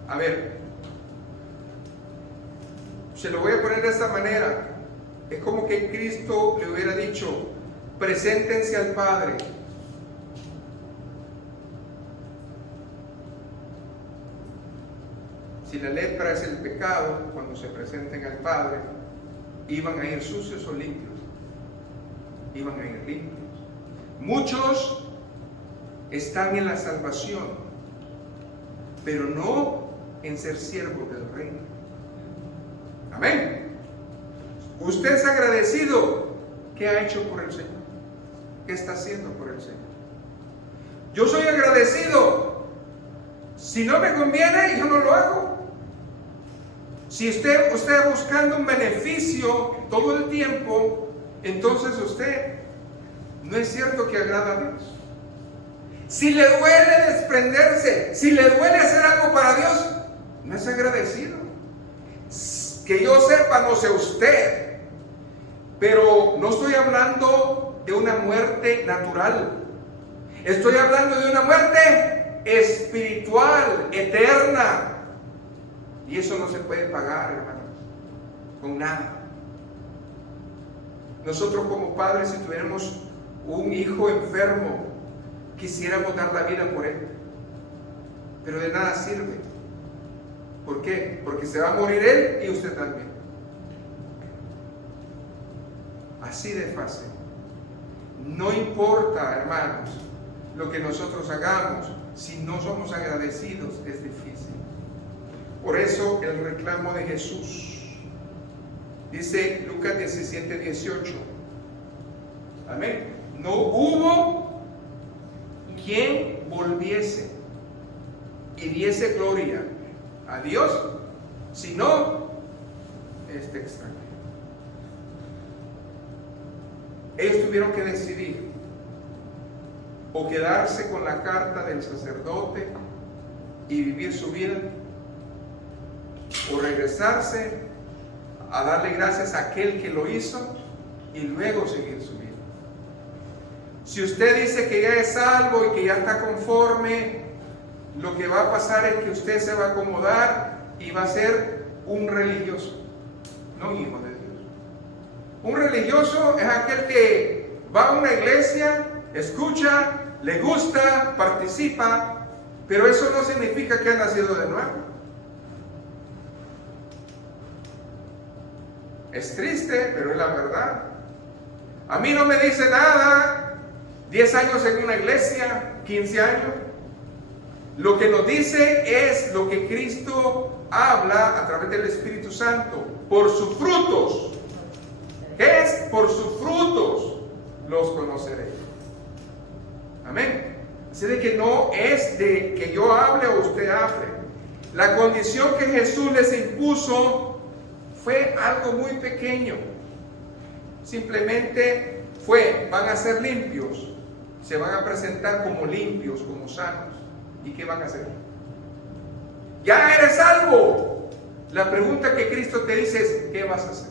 A ver, se lo voy a poner de esta manera. Es como que Cristo le hubiera dicho, preséntense al Padre. Si la lepra es el pecado, cuando se presenten al Padre, iban a ir sucios o limpios. Iban a ir limpios. Muchos están en la salvación, pero no en ser siervos del reino. Amén. Usted es agradecido. ¿Qué ha hecho por el Señor? ¿Qué está haciendo por el Señor? Yo soy agradecido. Si no me conviene, yo no lo hago. Si usted está buscando un beneficio todo el tiempo, entonces usted no es cierto que agrada a Dios. Si le duele desprenderse, si le duele hacer algo para Dios, no es agradecido. Que yo sepa, no sé usted, pero no estoy hablando de una muerte natural. Estoy hablando de una muerte espiritual, eterna. Y eso no se puede pagar, hermanos, con nada. Nosotros como padres, si tuviéramos un hijo enfermo, quisiéramos dar la vida por él. Pero de nada sirve. ¿Por qué? Porque se va a morir él y usted también. Así de fácil. No importa, hermanos, lo que nosotros hagamos, si no somos agradecidos, es difícil. Por eso el reclamo de Jesús. Dice Lucas 17:18. Amén. No hubo quien volviese y diese gloria a Dios, sino este extranjero. Ellos tuvieron que decidir o quedarse con la carta del sacerdote y vivir su vida, o regresarse a darle gracias a aquel que lo hizo y luego seguir su vida. Si usted dice que ya es salvo y que ya está conforme, lo que va a pasar es que usted se va a acomodar y va a ser un religioso, no un hijo de Dios. Un religioso es aquel que va a una iglesia, escucha, le gusta, participa, pero eso no significa que ha nacido de nuevo. Es triste, pero es la verdad. A mí no me dice nada 10 años en una iglesia, 15 años. Lo que nos dice es lo que Cristo habla a través del Espíritu Santo. Por sus frutos. ¿Qué es? Por sus frutos los conoceréis. Amén. Así de que no es de que yo hable o usted hable. La condición que Jesús les impuso fue algo muy pequeño. Simplemente van a ser limpios. Se van a presentar como limpios, como sanos. ¿Y qué van a hacer? Ya eres salvo. La pregunta que Cristo te dice es, ¿qué vas a hacer?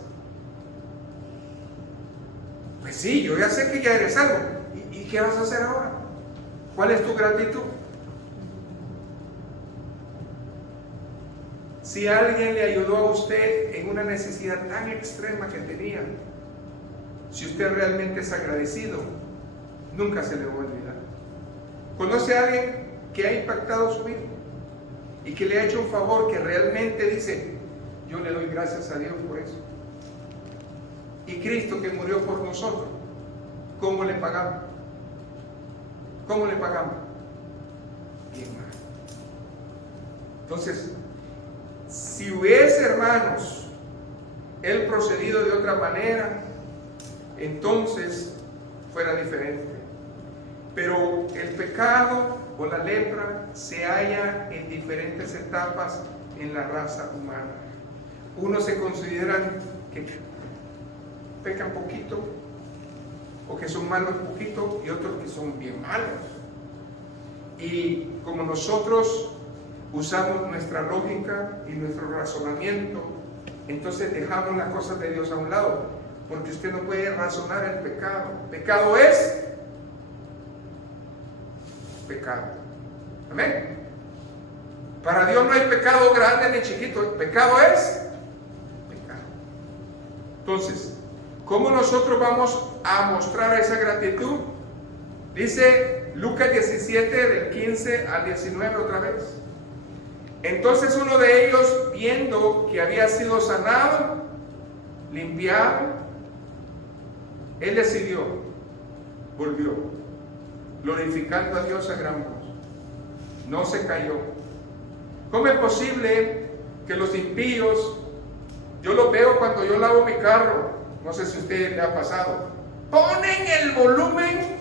Pues sí, yo ya sé que ya eres salvo. ¿Y qué vas a hacer ahora? ¿Cuál es tu gratitud? Si alguien le ayudó a usted en una necesidad tan extrema que tenía, si usted realmente es agradecido, nunca se le va a olvidar. ¿Conoce a alguien que ha impactado su vida y que le ha hecho un favor que realmente dice, yo le doy gracias a Dios por eso? Y Cristo que murió por nosotros, ¿cómo le pagamos? ¿Cómo le pagamos? Bien mal. Entonces, si hubiese, hermanos, él procedido de otra manera, entonces fuera diferente. Pero el pecado o la lepra se halla en diferentes etapas en la raza humana. Unos se consideran que pecan poquito o que son malos poquito y otros que son bien malos. Y como nosotros usamos nuestra lógica y nuestro razonamiento, entonces dejamos las cosas de Dios a un lado, porque usted no puede razonar el pecado. Pecado es pecado. Amén. Para Dios no hay pecado grande ni chiquito, el pecado es pecado. Entonces, ¿cómo nosotros vamos a mostrar esa gratitud? Dice Lucas 17 del 15 al 19 otra vez. Entonces uno de ellos, viendo que había sido sanado, limpiado, él le siguió, volvió, glorificando a Dios a gran voz. No se cayó. ¿Cómo es posible que los impíos, yo los veo cuando yo lavo mi carro, no sé si a usted le ha pasado, ponen el volumen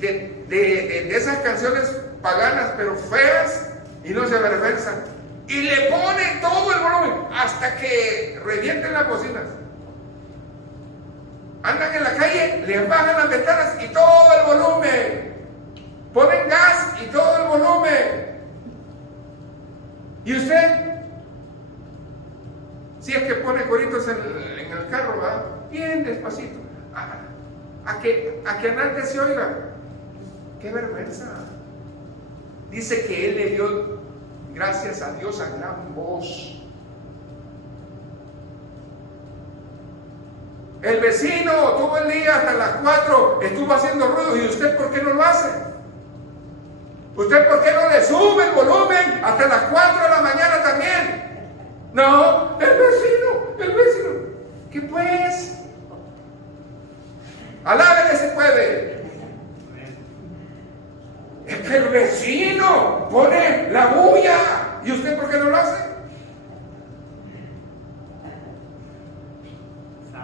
de esas canciones paganas pero feas y no se avergüenzan, y le ponen todo el volumen hasta que revienten las bocinas? Andan en la calle, le bajan las ventanas y todo el volumen, ponen gas y todo el volumen. ¿Y usted? Si es que pone coritos en el carro, ¿verdad? Bien despacito, a que antes se oiga. ¡Qué vergüenza! Dice que él le dio gracias a Dios a gran voz. El vecino todo el día hasta las 4 estuvo haciendo ruido, ¿y usted por qué no lo hace? ¿Usted por qué no le sube el volumen hasta las 4 de la mañana también? No, el vecino. ¿Qué pues? Alábele si puede. Es que el vecino pone la bulla, ¿y usted por qué no lo hace?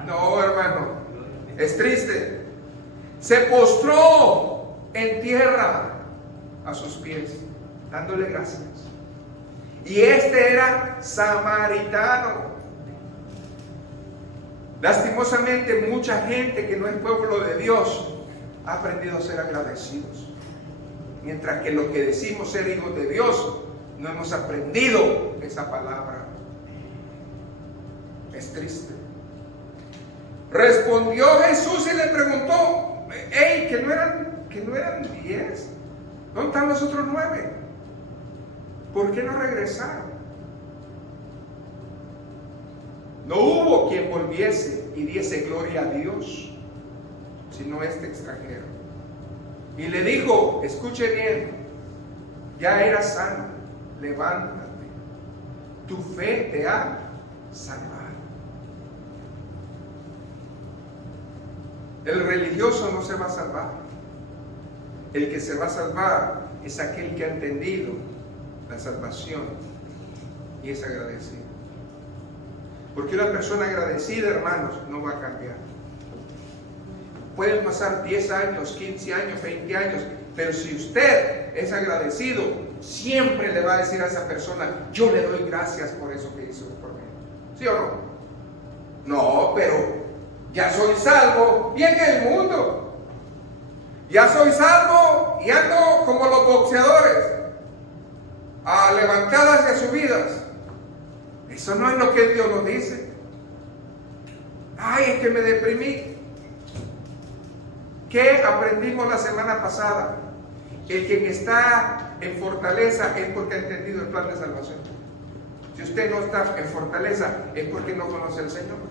No, hermano, es triste. Se postró en tierra a sus pies, dándole gracias. Y este era samaritano. Lastimosamente, mucha gente que no es pueblo de Dios ha aprendido a ser agradecidos. Mientras que los que decimos ser hijos de Dios no hemos aprendido esa palabra. Es triste. Respondió Jesús y le preguntó: hey, que no eran 10. ¿Dónde están los otros 9? ¿Por qué no regresaron? No hubo quien volviese y diese gloria a Dios, sino este extranjero. Y le dijo: escuche bien, ya eras sano, levántate, tu fe te ha salvado. El religioso no se va a salvar. El que se va a salvar es aquel que ha entendido la salvación y es agradecido. Porque una persona agradecida, hermanos, no va a cambiar. Pueden pasar 10 años, 15 años, 20 años, pero si usted es agradecido, siempre le va a decir a esa persona: yo le doy gracias por eso que hizo por mí. ¿Sí o no? No, pero ya soy salvo y en el mundo. Ya soy salvo y ando como los boxeadores, a levantadas y a subidas. Eso no es lo que Dios nos dice. Ay, es que me deprimí. ¿Qué aprendimos la semana pasada? El quien está en fortaleza es porque ha entendido el plan de salvación. Si usted no está en fortaleza es porque no conoce al Señor.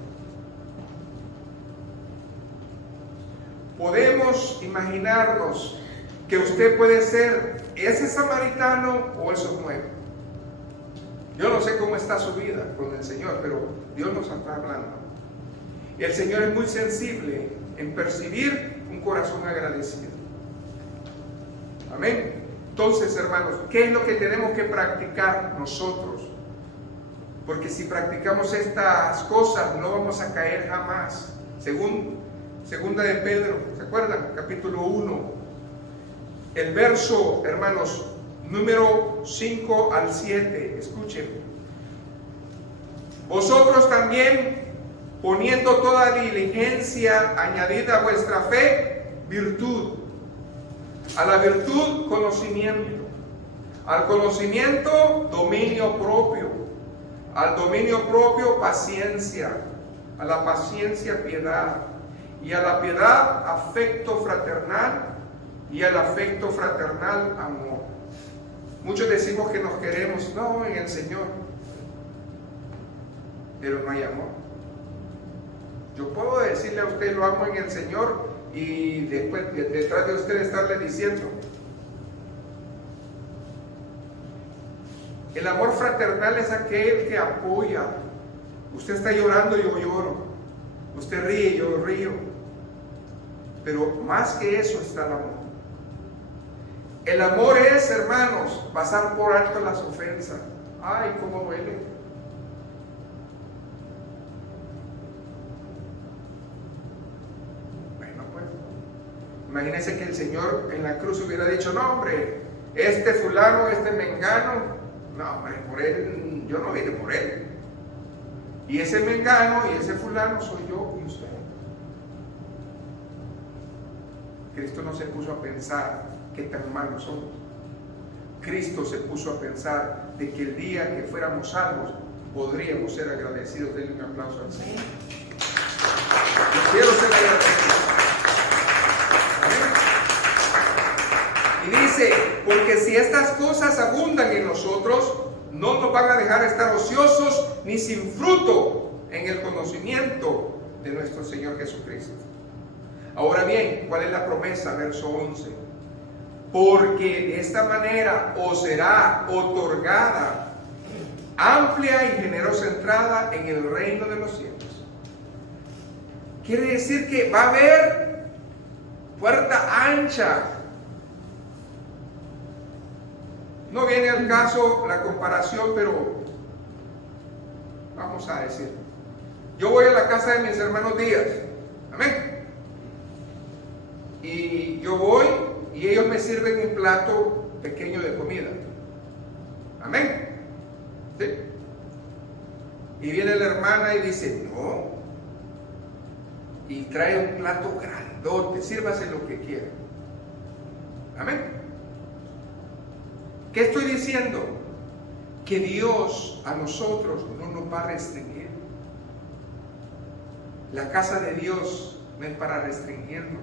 Podemos imaginarnos que usted puede ser ese samaritano o esos 9. Yo no sé cómo está su vida con el Señor, pero Dios nos está hablando. Y el Señor es muy sensible en percibir un corazón agradecido. Amén. Entonces, hermanos, ¿qué es lo que tenemos que practicar nosotros? Porque si practicamos estas cosas, no vamos a caer jamás. Segunda de Pedro, ¿se acuerdan? Capítulo 1. El verso, hermanos, número 5 al 7. Escuchen. Vosotros también, poniendo toda diligencia, añadid a vuestra fe virtud. A la virtud, conocimiento. Al conocimiento, dominio propio. Al dominio propio, paciencia. A la paciencia, piedad. Y a la piedad, afecto fraternal. Y al afecto fraternal, amor. Muchos decimos que nos queremos, no, en el Señor. Pero no hay amor. Yo puedo decirle a usted: lo amo en el Señor, y después detrás de usted estarle diciendo. El amor fraternal es aquel que apoya. Usted está llorando, yo lloro. Usted ríe, yo río. Pero más que eso está el amor. El amor es, hermanos, pasar por alto las ofensas. Ay, cómo duele. Bueno, pues, imagínense que el Señor en la cruz hubiera dicho: no, hombre, este fulano, este mengano, no, hombre, por él, yo no vine por él. Y ese mengano y ese fulano soy yo y usted. Cristo no se puso a pensar qué tan malos somos. Cristo se puso a pensar de que el día que fuéramos salvos podríamos ser agradecidos. Denle un aplauso al Señor. Yo quiero ser agradecido. ¿Amén? Y dice: porque si estas cosas abundan en nosotros, no nos van a dejar estar ociosos ni sin fruto en el conocimiento de nuestro Señor Jesucristo. Ahora bien, ¿cuál es la promesa? Verso 11. Porque de esta manera os será otorgada amplia y generosa entrada en el reino de los cielos. Quiere decir que va a haber puerta ancha. No viene al caso la comparación, pero vamos a decir, yo voy a la casa de mis hermanos Díaz, amén, y yo voy y ellos me sirven un plato pequeño de comida, amén, ¿sí? Y viene la hermana y dice: no, y trae un plato grandote, sírvase lo que quiera. Amén. ¿Qué estoy diciendo? Que Dios a nosotros no nos va a restringir. La casa de Dios no es para restringirnos.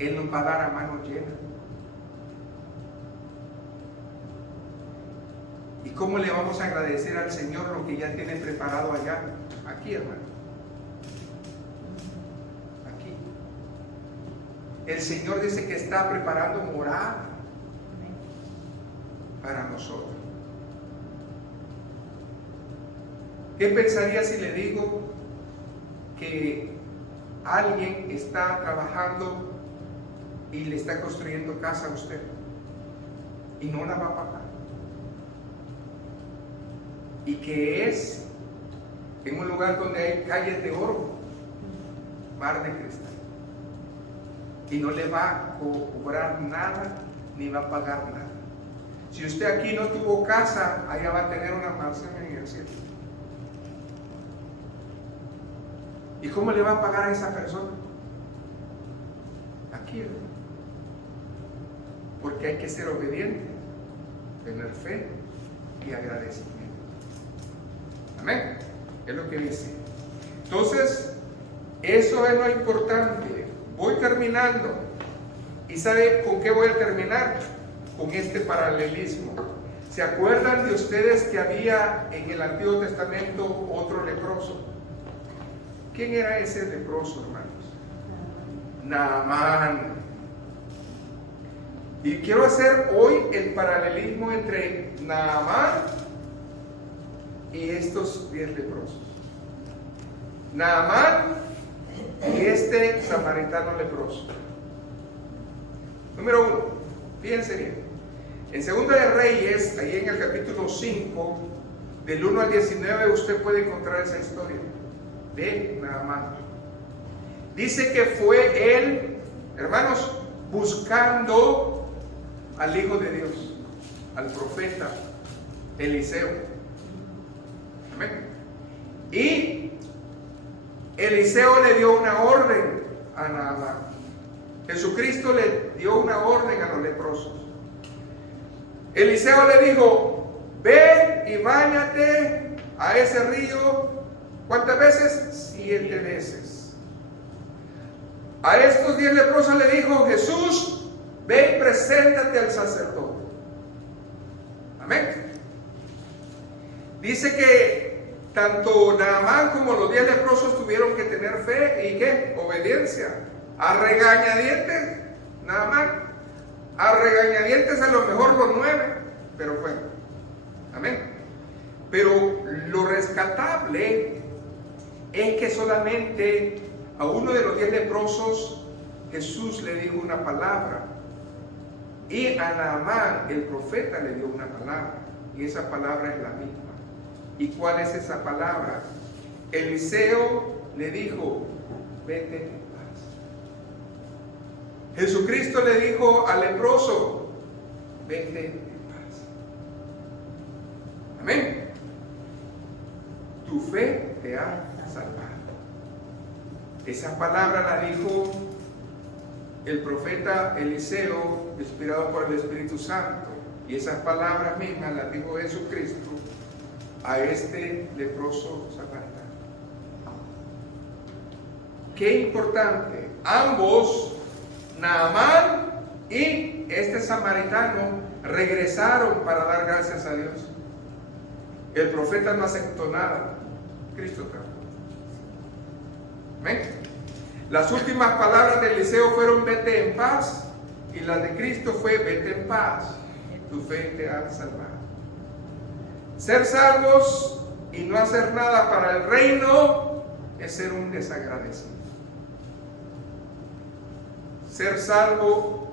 Él nos va a dar a mano llena. ¿Y cómo le vamos a agradecer al Señor lo que ya tiene preparado allá? Aquí, hermano. Aquí. El Señor dice que está preparando morada para nosotros. ¿Qué pensaría si le digo que alguien está trabajando y le está construyendo casa a usted y no la va a pagar? Y que es en un lugar donde hay calles de oro, mar de cristal, y no le va a cobrar nada ni va a pagar nada. Si usted aquí no tuvo casa, allá va a tener una mansión en el cielo. ¿Y cómo le va a pagar a esa persona? Aquí, ¿no? Porque hay que ser obediente, tener fe y agradecimiento. Amén. Es lo que dice. Entonces, eso es lo importante. Voy terminando. ¿Y sabe con qué voy a terminar? Con este paralelismo. ¿Se acuerdan de ustedes que había en el Antiguo Testamento otro leproso? ¿Quién era ese leproso, hermanos? Naamán. Y quiero hacer hoy el paralelismo entre Naamán y estos 10 leprosos. Naamán y este samaritano leproso. Número 1, fíjense bien. En Segunda de Reyes, ahí en el capítulo 5, del 1 al 19, usted puede encontrar esa historia de Naamán. Dice que fue él, hermanos, buscando al Hijo de Dios, al profeta Eliseo. Amén. Y Eliseo le dio una orden a Naamán. Jesucristo le dio una orden a los leprosos. Eliseo le dijo: ve y báñate a ese río. ¿Cuántas veces? 7 veces. A estos 10 leprosos le dijo Jesús: ve y preséntate al sacerdote. Amén. Dice que tanto Naamán como los 10 leprosos tuvieron que tener fe y ¿qué? Obediencia. A regañadientes, Naamán. A regañadientes a lo mejor los 9, pero bueno. Amén. Pero lo rescatable es que solamente a uno de los 10 leprosos Jesús le dijo una palabra, y a Naamán el profeta le dio una palabra, y esa palabra es la misma. ¿Y cuál es esa palabra? Eliseo le dijo: vete en paz. Jesucristo le dijo al leproso: vete en paz. Amén. Tu fe te ha salvado. Esa palabra la dijo el profeta Eliseo, inspirado por el Espíritu Santo, y esas palabras mismas las dijo Jesucristo a este leproso samaritano. Qué importante. Ambos, Naamán y este samaritano, regresaron para dar gracias a Dios. El profeta no aceptó nada, Cristo tampoco. ¿Ven? Las últimas palabras de Eliseo fueron: vete en paz, y las de Cristo fue: vete en paz, tu fe te ha salvado. Ser salvos y no hacer nada para el reino es ser un desagradecido. Ser salvo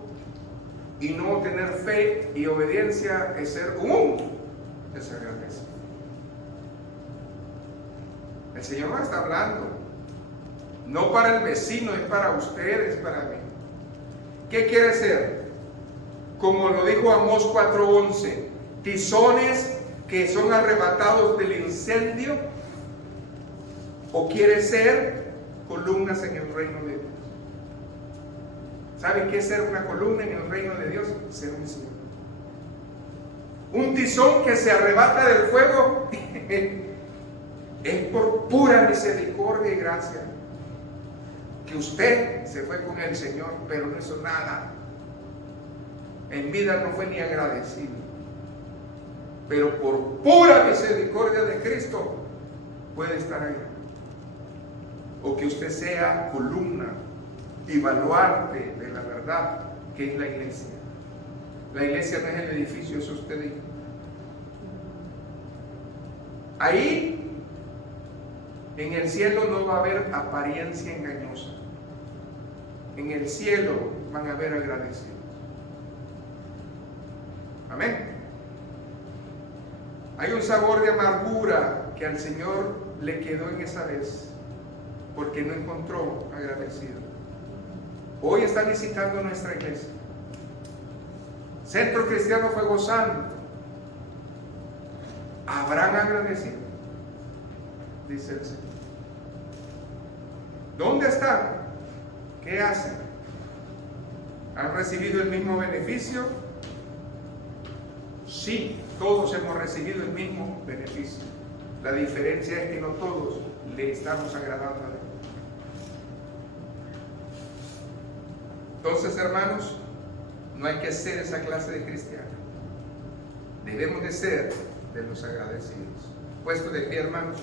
y no tener fe y obediencia es ser un desagradecido. El Señor no está hablando, no para el vecino, es para usted, es para mí. ¿Qué quiere ser? Como lo dijo Amós 4:11, tizones que son arrebatados del incendio. ¿O quiere ser columnas en el reino de Dios. ¿Sabe qué es ser una columna en el reino de Dios? Ser un siervo. Un tizón que se arrebata del fuego es por pura misericordia y gracia que usted se fue con el Señor, pero no hizo nada. En vida no fue ni agradecido. Pero por pura misericordia de Cristo puede estar ahí. O que usted sea columna y baluarte de la verdad que es la iglesia. La iglesia no es el edificio, eso usted dijo. Ahí, en el cielo no va a haber apariencia engañosa. En el cielo van a haber agradecidos. Amén. Hay un sabor de amargura que al Señor le quedó en esa vez, porque no encontró agradecido. Hoy está visitando nuestra iglesia. Centro Cristiano Fuego Santo. ¿Habrán agradecido? Dice el Señor. ¿Dónde están? ¿Qué hacen? ¿Han recibido el mismo beneficio? Sí, todos hemos recibido el mismo beneficio. La diferencia es que no todos le estamos agradando a Dios. Entonces, hermanos, no hay que ser esa clase de cristianos. Debemos de ser de los agradecidos. Puesto de pie, hermanos,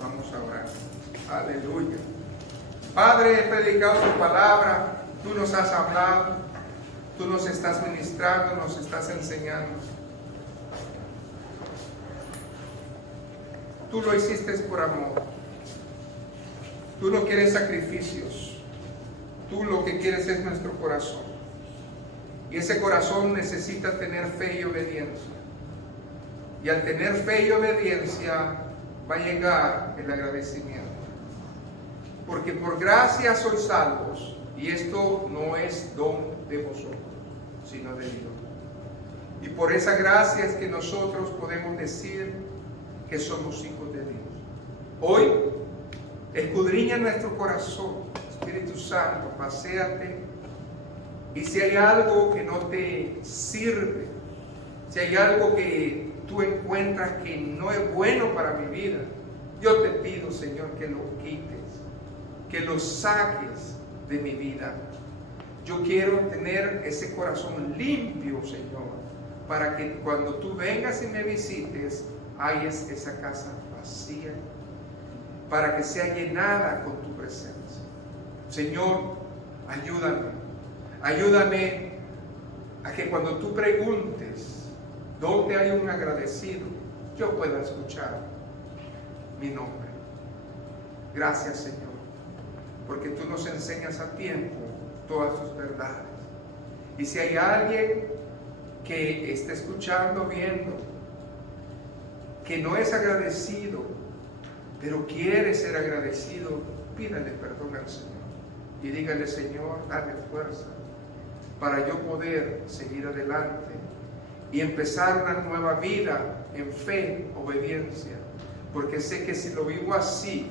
vamos a orar. Aleluya. Padre, he predicado tu palabra, tú nos has hablado, tú nos estás ministrando, nos estás enseñando. Tú lo hiciste por amor. Tú no quieres sacrificios. Tú lo que quieres es nuestro corazón. Y ese corazón necesita tener fe y obediencia. Y al tener fe y obediencia va a llegar el agradecimiento. Porque por gracia sois salvos. Y esto no es don de vosotros, sino de Dios. Y por esa gracia es que nosotros podemos decir que somos hijos de Dios. Hoy, escudriña nuestro corazón, Espíritu Santo, paséate. Y si hay algo que no te sirve, si hay algo que tú encuentras que no es bueno para mi vida, yo te pido, Señor, que lo quites, que lo saques de mi vida. Yo quiero tener ese corazón limpio, Señor, para que cuando tú vengas y me visites, hayas esa casa vacía, para que sea llenada con tu presencia. Señor, ayúdame a que cuando tú preguntes dónde hay un agradecido, yo pueda escuchar mi nombre. Gracias, Señor, porque tú nos enseñas a tiempo todas tus verdades. Y si hay alguien que esté escuchando, viendo, que no es agradecido, pero quiere ser agradecido, pídale perdón al Señor y dígale: Señor, dame fuerza para yo poder seguir adelante y empezar una nueva vida en fe, obediencia, porque sé que si lo vivo así,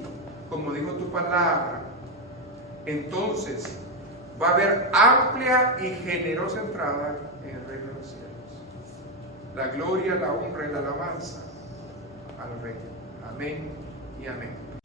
como dijo tu palabra, entonces va a haber amplia y generosa entrada en el reino de los cielos. La gloria, la honra y la alabanza al Rey. Amén y amén.